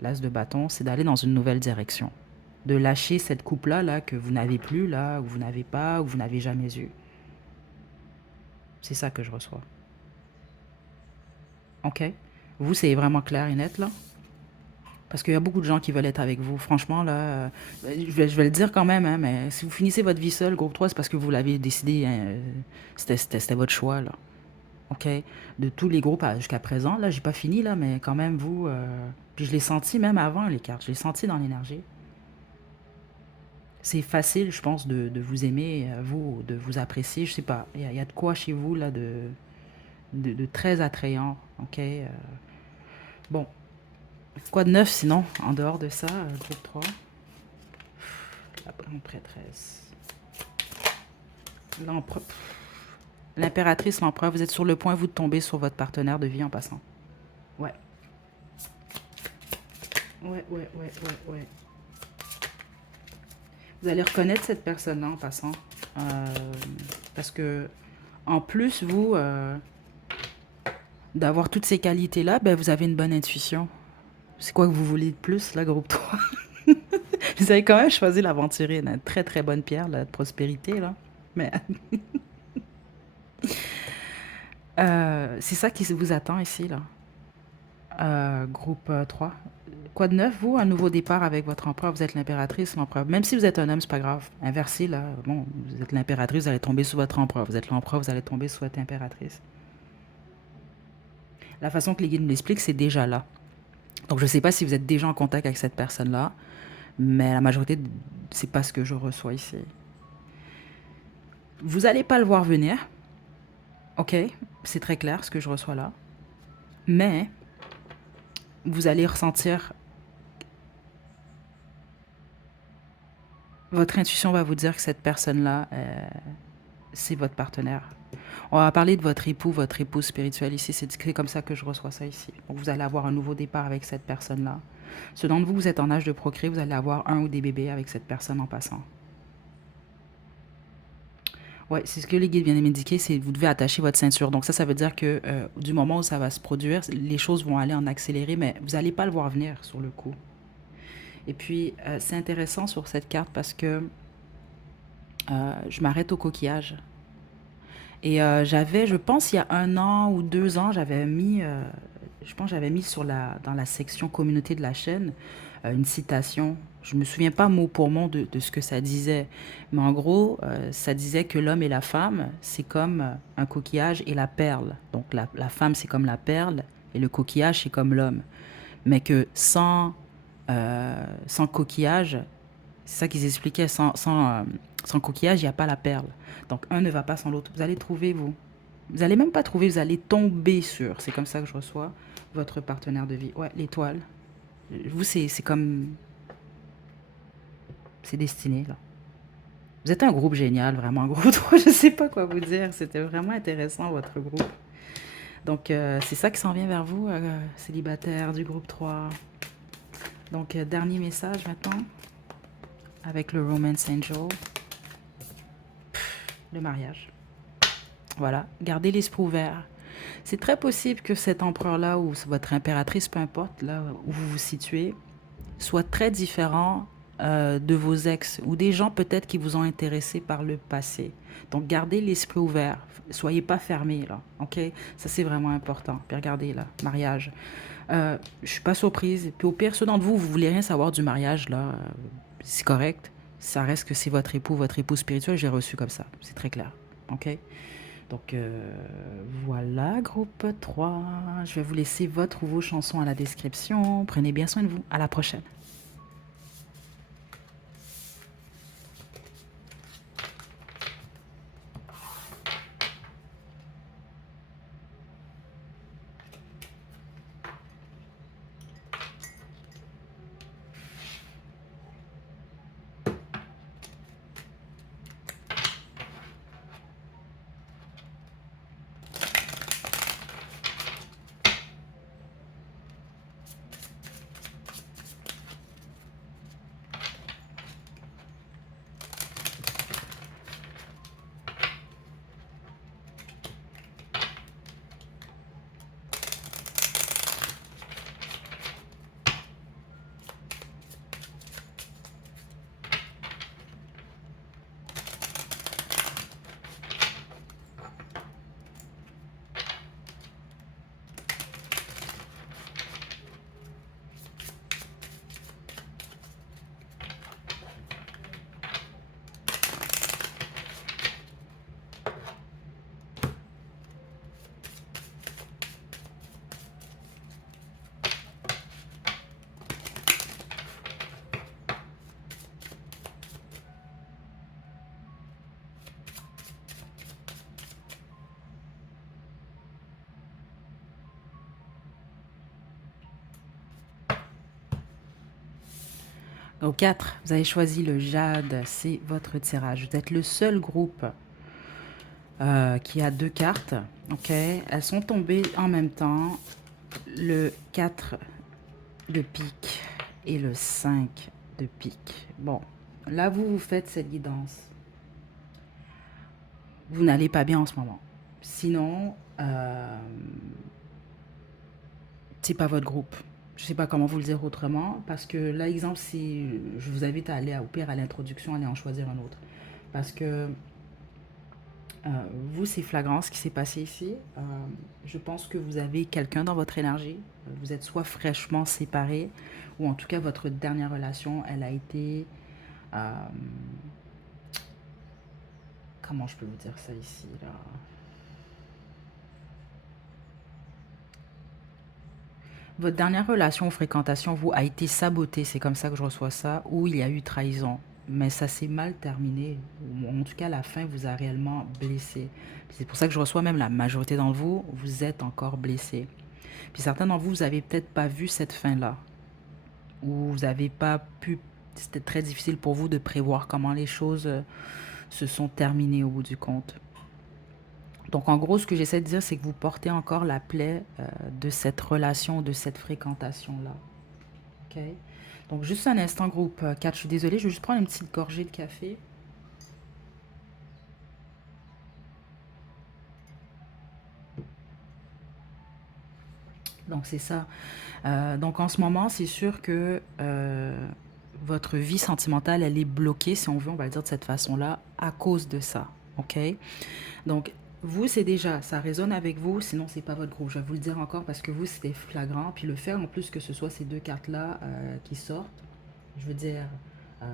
l'as de bâton, c'est d'aller dans une nouvelle direction. De lâcher cette coupe-là là, que vous n'avez plus, là, ou vous n'avez pas, ou vous n'avez jamais eu. C'est ça que je reçois. OK? Vous, c'est vraiment clair et net, là? Parce qu'il y a beaucoup de gens qui veulent être avec vous. Franchement, là, je vais le dire quand même, hein, mais si vous finissez votre vie seul, groupe 3, c'est parce que vous l'avez décidé. Hein, c'était votre choix, là. OK? De tous les groupes jusqu'à présent, là, j'ai pas fini, là, mais quand même, vous... Puis je l'ai senti même avant, les cartes. Je l'ai senti dans l'énergie. C'est facile, je pense, de vous aimer, vous, de vous apprécier. Je sais pas, il y a de quoi chez vous, là, de très attrayant. OK? Bon, quoi de neuf, sinon, en dehors de ça, groupe 3? La grande prêtresse. L'empereur. L'impératrice, l'empereur, vous êtes sur le point, vous, de tomber sur votre partenaire de vie en passant. Ouais. Ouais. Vous allez reconnaître cette personne-là en passant. Parce que, en plus, vous, d'avoir toutes ces qualités-là, ben, vous avez une bonne intuition. C'est quoi que vous voulez de plus, là, groupe 3? Vous avez quand même choisi l'aventurier, une très très bonne pierre, la prospérité, là. Mais c'est ça qui vous attend ici, là. Groupe 3. Quoi de neuf, vous? Un nouveau départ avec votre empereur, vous êtes l'impératrice, l'empereur. Même si vous êtes un homme, c'est pas grave. Inversé, là, bon, vous êtes l'impératrice, vous allez tomber sous votre empereur. Vous êtes l'empereur, vous allez tomber sous votre impératrice. La façon que les guides nous l'expliquent, c'est déjà là. Donc, je ne sais pas si vous êtes déjà en contact avec cette personne-là, mais la majorité, c'est pas ce que je reçois ici. Vous n'allez pas le voir venir, ok? C'est très clair ce que je reçois là. Mais vous allez ressentir, votre intuition va vous dire que cette personne-là, c'est votre partenaire. On va parler de votre époux, votre épouse spirituelle ici. C'est comme ça que je reçois ça ici. Donc, vous allez avoir un nouveau départ avec cette personne-là. Ceux d'entre vous, vous êtes en âge de procréer, vous allez avoir un ou des bébés avec cette personne en passant. Ouais, c'est ce que les guides viennent m'indiquer, c'est que vous devez attacher votre ceinture. Donc ça veut dire que du moment où ça va se produire, les choses vont aller en accéléré, mais vous n'allez pas le voir venir sur le coup. Et puis, c'est intéressant sur cette carte parce que je m'arrête au coquillage. Et j'avais, je pense, il y a 1 an ou 2 ans, je pense que j'avais mis dans la section communauté de la chaîne une citation. Je me souviens pas mot pour mot de ce que ça disait, mais en gros, ça disait que l'homme et la femme, c'est comme un coquillage et la perle. Donc la femme, c'est comme la perle et le coquillage, c'est comme l'homme. Mais que sans coquillage, c'est ça qu'ils expliquaient, sans coquillage, il n'y a pas la perle. Donc un ne va pas sans l'autre. Vous allez trouver, vous. Vous allez même pas trouver, vous allez tomber sur. C'est comme ça que je reçois votre partenaire de vie. Ouais, l'étoile. Vous, c'est comme... C'est destiné, là. Vous êtes un groupe génial, vraiment, un groupe 3. Je sais pas quoi vous dire. C'était vraiment intéressant, votre groupe. Donc, c'est ça qui s'en vient vers vous, célibataire du groupe 3. Donc, dernier message maintenant, avec le Romance Angel. Le mariage. Voilà, gardez l'esprit ouvert. C'est très possible que cet empereur-là, ou votre impératrice, peu importe, là où vous vous situez, soit très différent de vos ex ou des gens peut-être qui vous ont intéressé par le passé. Donc, gardez l'esprit ouvert. Soyez pas fermés, là. OK? Ça, c'est vraiment important. Puis regardez, là, mariage. Je suis pas surprise. Puis au pire, ceux d'entre vous, vous voulez rien savoir du mariage, là, c'est correct. Ça reste que c'est votre époux spirituel. J'ai reçu comme ça. C'est très clair. OK? Donc, voilà, groupe 3. Je vais vous laisser votre ou vos chansons à la description. Prenez bien soin de vous. À la prochaine. Au 4, vous avez choisi le jade, c'est votre tirage. Vous êtes le seul groupe qui a 2 cartes. Ok, elles sont tombées en même temps. Le 4 de pique et le 5 de pique. Bon, là, vous faites cette guidance. Vous n'allez pas bien en ce moment. Sinon, c'est pas votre groupe. Je sais pas comment vous le dire autrement, parce que là, exemple, si je vous invite à aller au pire à l'introduction, aller en choisir un autre. Parce que vous, c'est flagrant ce qui s'est passé ici. Je pense que vous avez quelqu'un dans votre énergie. Vous êtes soit fraîchement séparés, ou en tout cas, votre dernière relation, elle a été... comment je peux vous dire ça ici, là? Votre dernière relation ou fréquentation, vous, a été sabotée, c'est comme ça que je reçois ça, ou il y a eu trahison. Mais ça s'est mal terminé, ou en tout cas la fin vous a réellement blessé. C'est pour ça que je reçois même la majorité d'entre vous, vous êtes encore blessé. Puis certains d'entre vous, vous n'avez peut-être pas vu cette fin-là, ou vous n'avez pas pu, c'était très difficile pour vous de prévoir comment les choses se sont terminées au bout du compte. Donc, en gros, ce que j'essaie de dire, c'est que vous portez encore la plaie de cette relation, de cette fréquentation-là. OK? Donc, juste un instant, groupe 4. Je suis désolée, je vais juste prendre une petite gorgée de café. Donc, c'est ça. Donc, en ce moment, c'est sûr que votre vie sentimentale, elle est bloquée, si on veut, on va le dire de cette façon-là, à cause de ça. OK? Donc, Vous, c'est déjà, ça résonne avec vous, sinon c'est pas votre groupe. Je vais vous le dire encore parce que vous, c'était flagrant. Puis le fait en plus que ce soit ces deux cartes-là qui sortent, je veux dire, euh,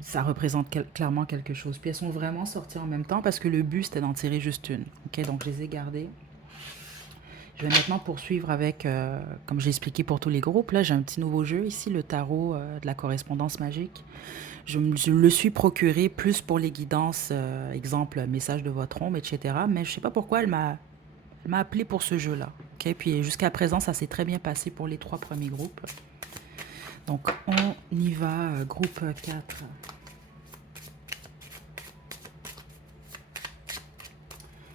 ça représente clairement quelque chose. Puis elles sont vraiment sorties en même temps parce que le but, c'était d'en tirer juste une. Ok, donc je les ai gardées. Je vais maintenant poursuivre avec, comme j'ai expliqué pour tous les groupes, là j'ai un petit nouveau jeu ici, le tarot de la correspondance magique. Je le suis procuré plus pour les guidances, exemple, message de votre ombre, etc. Mais je ne sais pas pourquoi elle m'a appelé pour ce jeu-là. Ok, puis jusqu'à présent, ça s'est très bien passé pour les 3 premiers groupes. Donc on y va, groupe 4.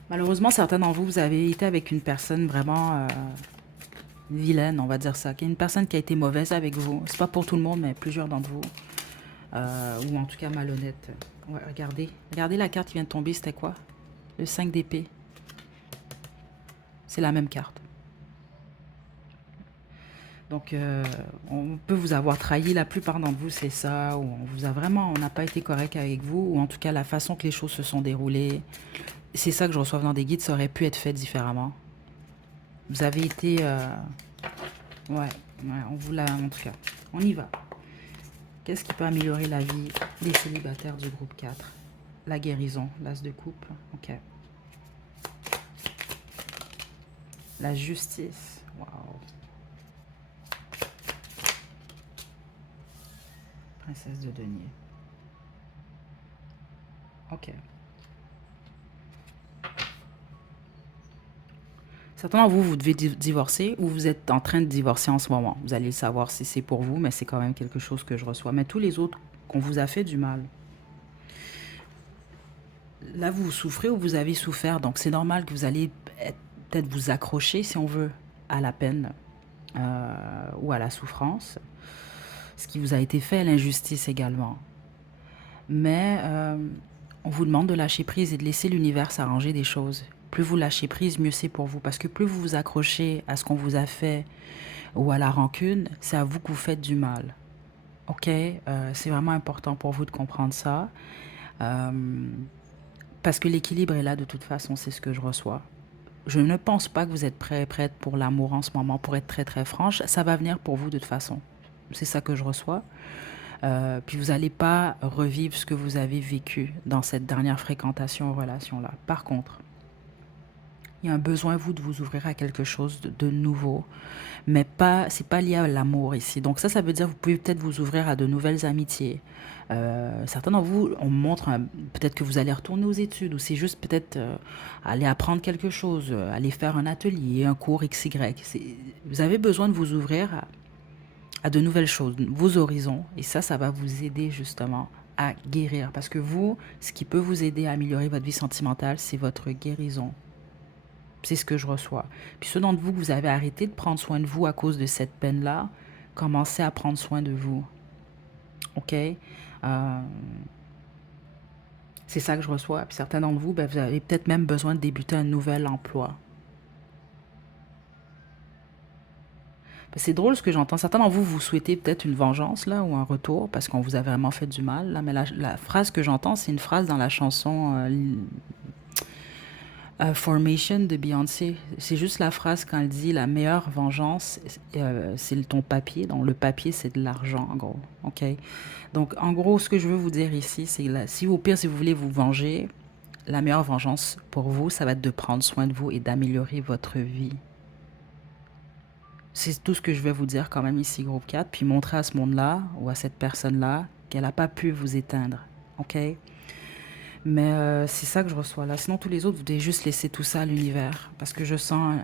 Malheureusement, certains d'entre vous, vous avez été avec une personne vraiment vilaine, on va dire ça. Une personne qui a été mauvaise avec vous. C'est pas pour tout le monde, mais plusieurs d'entre vous. Ou en tout cas malhonnête. Ouais, regardez. Regardez la carte qui vient de tomber, c'était quoi? Le 5 d'épée. C'est la même carte. Donc, on peut vous avoir trahi, la plupart d'entre vous, c'est ça, ou on vous a vraiment, on n'a pas été correct avec vous, ou en tout cas, la façon que les choses se sont déroulées, c'est ça que je reçois dans des guides, ça aurait pu être fait différemment. Vous avez été, ouais, ouais, on vous l'a, en tout cas. On y va. Qu'est-ce qui peut améliorer la vie des célibataires du groupe 4? La guérison, l'as de coupe, ok. La justice, waouh. Princesse de denier. Ok. Certains d'entre vous, vous devez divorcer ou vous êtes en train de divorcer en ce moment. Vous allez le savoir si c'est pour vous, mais c'est quand même quelque chose que je reçois. Mais tous les autres, qu'on vous a fait du mal. Là, vous souffrez ou vous avez souffert. Donc, c'est normal que vous allez peut-être vous accrocher, si on veut, à la peine ou à la souffrance. Ce qui vous a été fait, l'injustice également. Mais on vous demande de lâcher prise et de laisser l'univers s'arranger des choses. Plus vous lâchez prise, mieux c'est pour vous. Parce que plus vous vous accrochez à ce qu'on vous a fait ou à la rancune, c'est à vous que vous faites du mal. Ok, c'est vraiment important pour vous de comprendre ça. Parce que l'équilibre est là de toute façon, c'est ce que je reçois. Je ne pense pas que vous êtes prête pour l'amour en ce moment, pour être très très franche. Ça va venir pour vous de toute façon. C'est ça que je reçois. Puis vous n'allez pas revivre ce que vous avez vécu dans cette dernière fréquentation ou relation-là. Par contre, il y a un besoin, vous, de vous ouvrir à quelque chose de nouveau. Mais pas, c'est pas lié à l'amour ici. Donc ça veut dire que vous pouvez peut-être vous ouvrir à de nouvelles amitiés. Certains d'entre vous, on montre peut-être que vous allez retourner aux études ou c'est juste peut-être aller apprendre quelque chose, aller faire un atelier, un cours XY. Vous avez besoin de vous ouvrir à de nouvelles choses, vos horizons. Et ça va vous aider justement à guérir. Parce que vous, ce qui peut vous aider à améliorer votre vie sentimentale, c'est votre guérison. C'est ce que je reçois. Puis ceux d'entre vous que vous avez arrêté de prendre soin de vous à cause de cette peine-là, commencez à prendre soin de vous. OK? C'est ça que je reçois. Puis certains d'entre vous, vous avez peut-être même besoin de débuter un nouvel emploi. C'est drôle ce que j'entends. Certains d'entre vous, vous souhaitez peut-être une vengeance là ou un retour parce qu'on vous a vraiment fait du mal. Là. Mais la phrase que j'entends, c'est une phrase dans la chanson Formation de Beyoncé. C'est juste la phrase quand elle dit la meilleure vengeance, c'est ton papier. Donc le papier, c'est de l'argent en gros. OK? Donc en gros, ce que je veux vous dire ici, c'est si au pire, si vous voulez vous venger, la meilleure vengeance pour vous, ça va être de prendre soin de vous et d'améliorer votre vie. C'est tout ce que je vais vous dire quand même ici, groupe 4, puis montrer à ce monde-là ou à cette personne-là qu'elle n'a pas pu vous éteindre. OK? Mais c'est ça que je reçois là. Sinon, tous les autres, vous devez juste laisser tout ça à l'univers. Parce que je sens,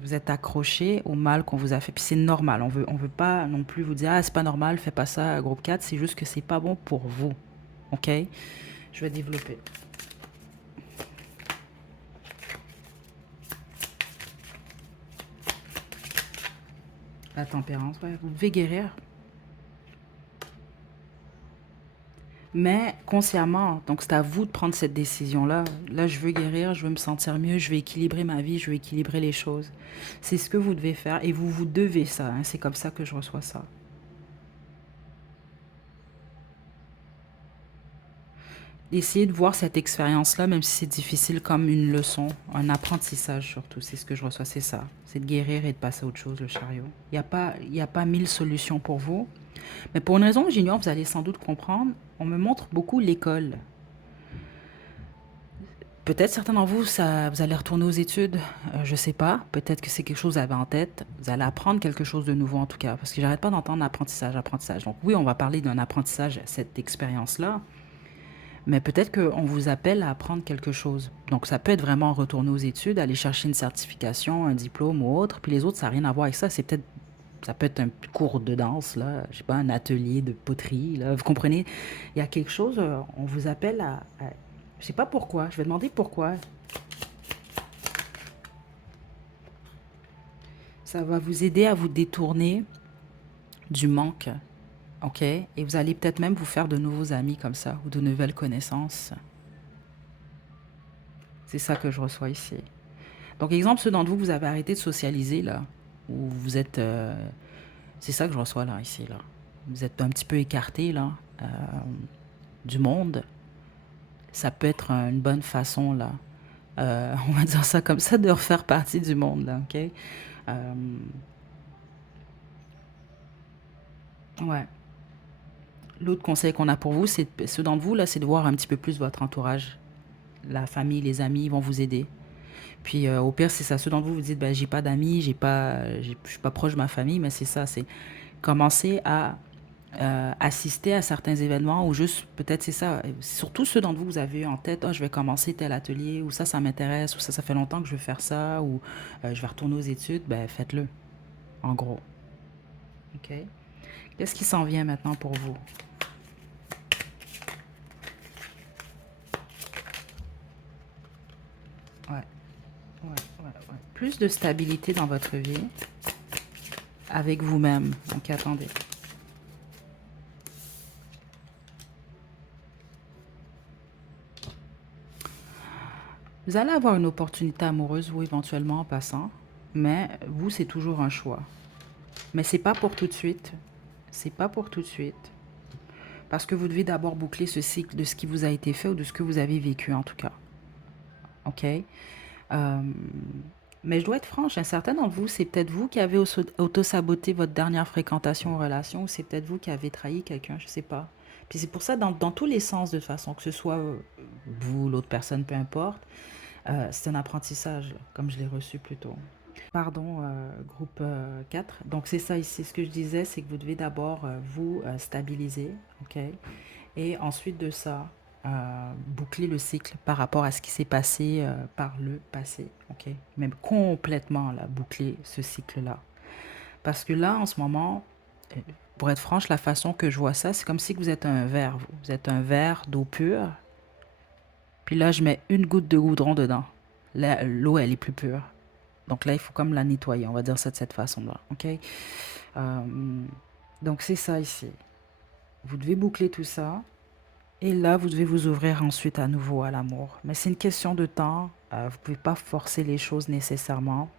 vous êtes accrochés au mal qu'on vous a fait. Puis c'est normal. On veut pas non plus vous dire, ah, c'est pas normal, fais pas ça, groupe 4. C'est juste que c'est pas bon pour vous. OK? Je vais développer. La tempérance, ouais. Vous devez guérir. Mais consciemment, donc c'est à vous de prendre cette décision-là. Là, je veux guérir, je veux me sentir mieux, je veux équilibrer ma vie, je veux équilibrer les choses. C'est ce que vous devez faire et vous devez ça. Hein. C'est comme ça que je reçois ça. essayez de voir cette expérience-là, même si c'est difficile, comme une leçon, un apprentissage surtout. C'est ce que je reçois, c'est ça. C'est de guérir et de passer à autre chose, le chariot. Il y a pas 1000 solutions pour vous. Mais pour une raison que j'ignore, vous allez sans doute comprendre, on me montre beaucoup l'école. Peut-être certains d'entre vous, ça, vous allez retourner aux études, je sais pas. Peut-être que c'est quelque chose que vous avez en tête. Vous allez apprendre quelque chose de nouveau en tout cas, parce que j'arrête pas d'entendre apprentissage, apprentissage. Donc oui, on va parler d'un apprentissage, cette expérience-là, mais peut-être qu'on vous appelle à apprendre quelque chose. Donc ça peut être vraiment retourner aux études, aller chercher une certification, un diplôme ou autre. Puis les autres, ça n'a rien à voir avec ça. C'est peut-être, ça peut être un cours de danse, là, je sais pas, un atelier de poterie, là. Vous comprenez? Il y a quelque chose, on vous appelle je sais pas pourquoi. Je vais demander pourquoi. Ça va vous aider à vous détourner du manque, ok? Et vous allez peut-être même vous faire de nouveaux amis comme ça, ou de nouvelles connaissances. C'est ça que je reçois ici. Donc, exemple, ceux d'entre vous, vous avez arrêté de socialiser, là, ou vous êtes... c'est ça que je reçois, là, ici, là. Vous êtes un petit peu écarté, là, du monde. Ça peut être une bonne façon, là, on va dire ça comme ça, de refaire partie du monde, là, ok? Ouais. L'autre conseil qu'on a pour vous, c'est ceux d'entre vous, là, c'est de voir un petit peu plus votre entourage. La famille, les amis, ils vont vous aider. Puis au pire, c'est ça. Ceux d'entre vous, vous dites, ben, j'ai pas d'amis, je suis pas proche de ma famille, mais c'est ça, c'est commencer à assister à certains événements ou juste, peut-être c'est ça, surtout ceux d'entre vous, vous avez en tête, oh, je vais commencer tel atelier, ou ça m'intéresse, ou ça fait longtemps que je veux faire ça, ou je vais retourner aux études, ben faites-le, en gros. OK? Qu'est-ce qui s'en vient maintenant pour vous? Ouais, ouais. Plus de stabilité dans votre vie avec vous-même. Donc, attendez. Vous allez avoir une opportunité amoureuse, vous, éventuellement, en passant. Mais vous, c'est toujours un choix. Mais c'est pas pour tout de suite. C'est pas pour tout de suite. Parce que vous devez d'abord boucler ce cycle de ce qui vous a été fait ou de ce que vous avez vécu, en tout cas. OK? Mais je dois être franche, un certain d'entre vous, c'est peut-être vous qui avez auto-saboté votre dernière fréquentation en relation, ou c'est peut-être vous qui avez trahi quelqu'un, je sais pas. Puis c'est pour ça, dans tous les sens, de toute façon, que ce soit vous, l'autre personne, peu importe, c'est un apprentissage, là, comme je l'ai reçu plus tôt. Pardon, groupe 4. Donc c'est ça ici, ce que je disais, c'est que vous devez d'abord vous stabiliser, ok? Et ensuite de ça, boucler le cycle par rapport à ce qui s'est passé par le passé, ok? Même complètement, là, boucler ce cycle-là. Parce que là, en ce moment, euh, pour être franche, la façon que je vois ça, c'est comme si vous êtes un verre, vous. Vous êtes un verre d'eau pure, puis là, je mets une goutte de goudron dedans. Là, l'eau, elle est plus pure. Donc là, il faut comme la nettoyer, on va dire ça de cette façon-là, ok? Donc c'est ça ici. Vous devez boucler tout ça. Et là, vous devez vous ouvrir ensuite à nouveau à l'amour. Mais c'est une question de temps. Vous ne pouvez pas forcer les choses nécessairement.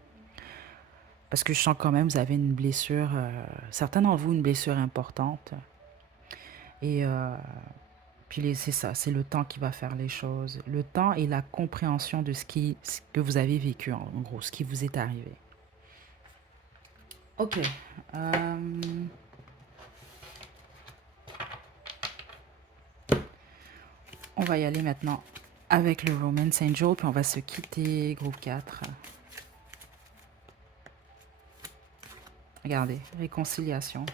Parce que je sens quand même, vous avez une blessure, certains d'entre vous, une blessure importante. Et puis c'est ça, c'est le temps qui va faire les choses. Le temps et la compréhension de ce que vous avez vécu, en gros, ce qui vous est arrivé. Ok. On va y aller maintenant avec le Romance Angel, puis on va se quitter, groupe 4. Regardez, réconciliation.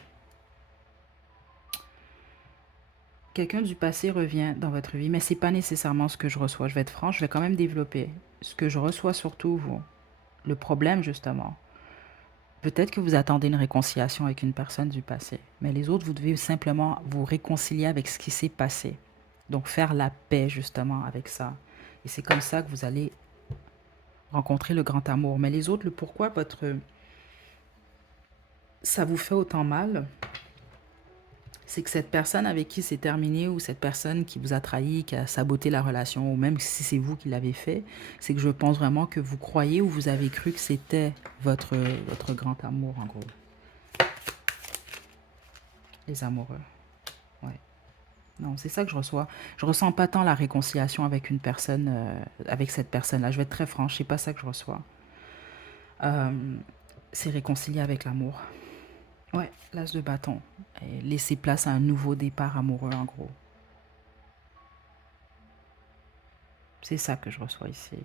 Quelqu'un du passé revient dans votre vie, mais c'est pas nécessairement ce que je reçois. Je vais être franche, je vais quand même développer. Ce que je reçois surtout, vous, le problème justement. Peut-être que vous attendez une réconciliation avec une personne du passé, mais les autres, vous devez simplement vous réconcilier avec ce qui s'est passé. Donc faire la paix justement avec ça. Et c'est comme ça que vous allez rencontrer le grand amour. Mais les autres, le pourquoi ça vous fait autant mal, c'est que cette personne avec qui c'est terminé ou cette personne qui vous a trahi, qui a saboté la relation, ou même si c'est vous qui l'avez fait, c'est que je pense vraiment que vous croyez ou vous avez cru que c'était votre grand amour, en gros. Les amoureux. Ouais. Non, c'est ça que je reçois. Je ressens pas tant la réconciliation avec une personne, avec cette personne-là. Je vais être très franche, c'est pas ça que je reçois. Euh, c'est réconcilier avec l'amour. Ouais, l'as de bâton. Et laisser place à un nouveau départ amoureux, en gros. C'est ça que je reçois ici.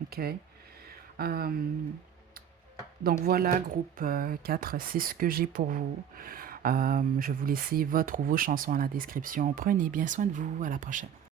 Ok. Euh, donc voilà, groupe 4, c'est ce que j'ai pour vous. Je vais vous laisser votre ou vos chansons à la description. Prenez bien soin de vous. À la prochaine.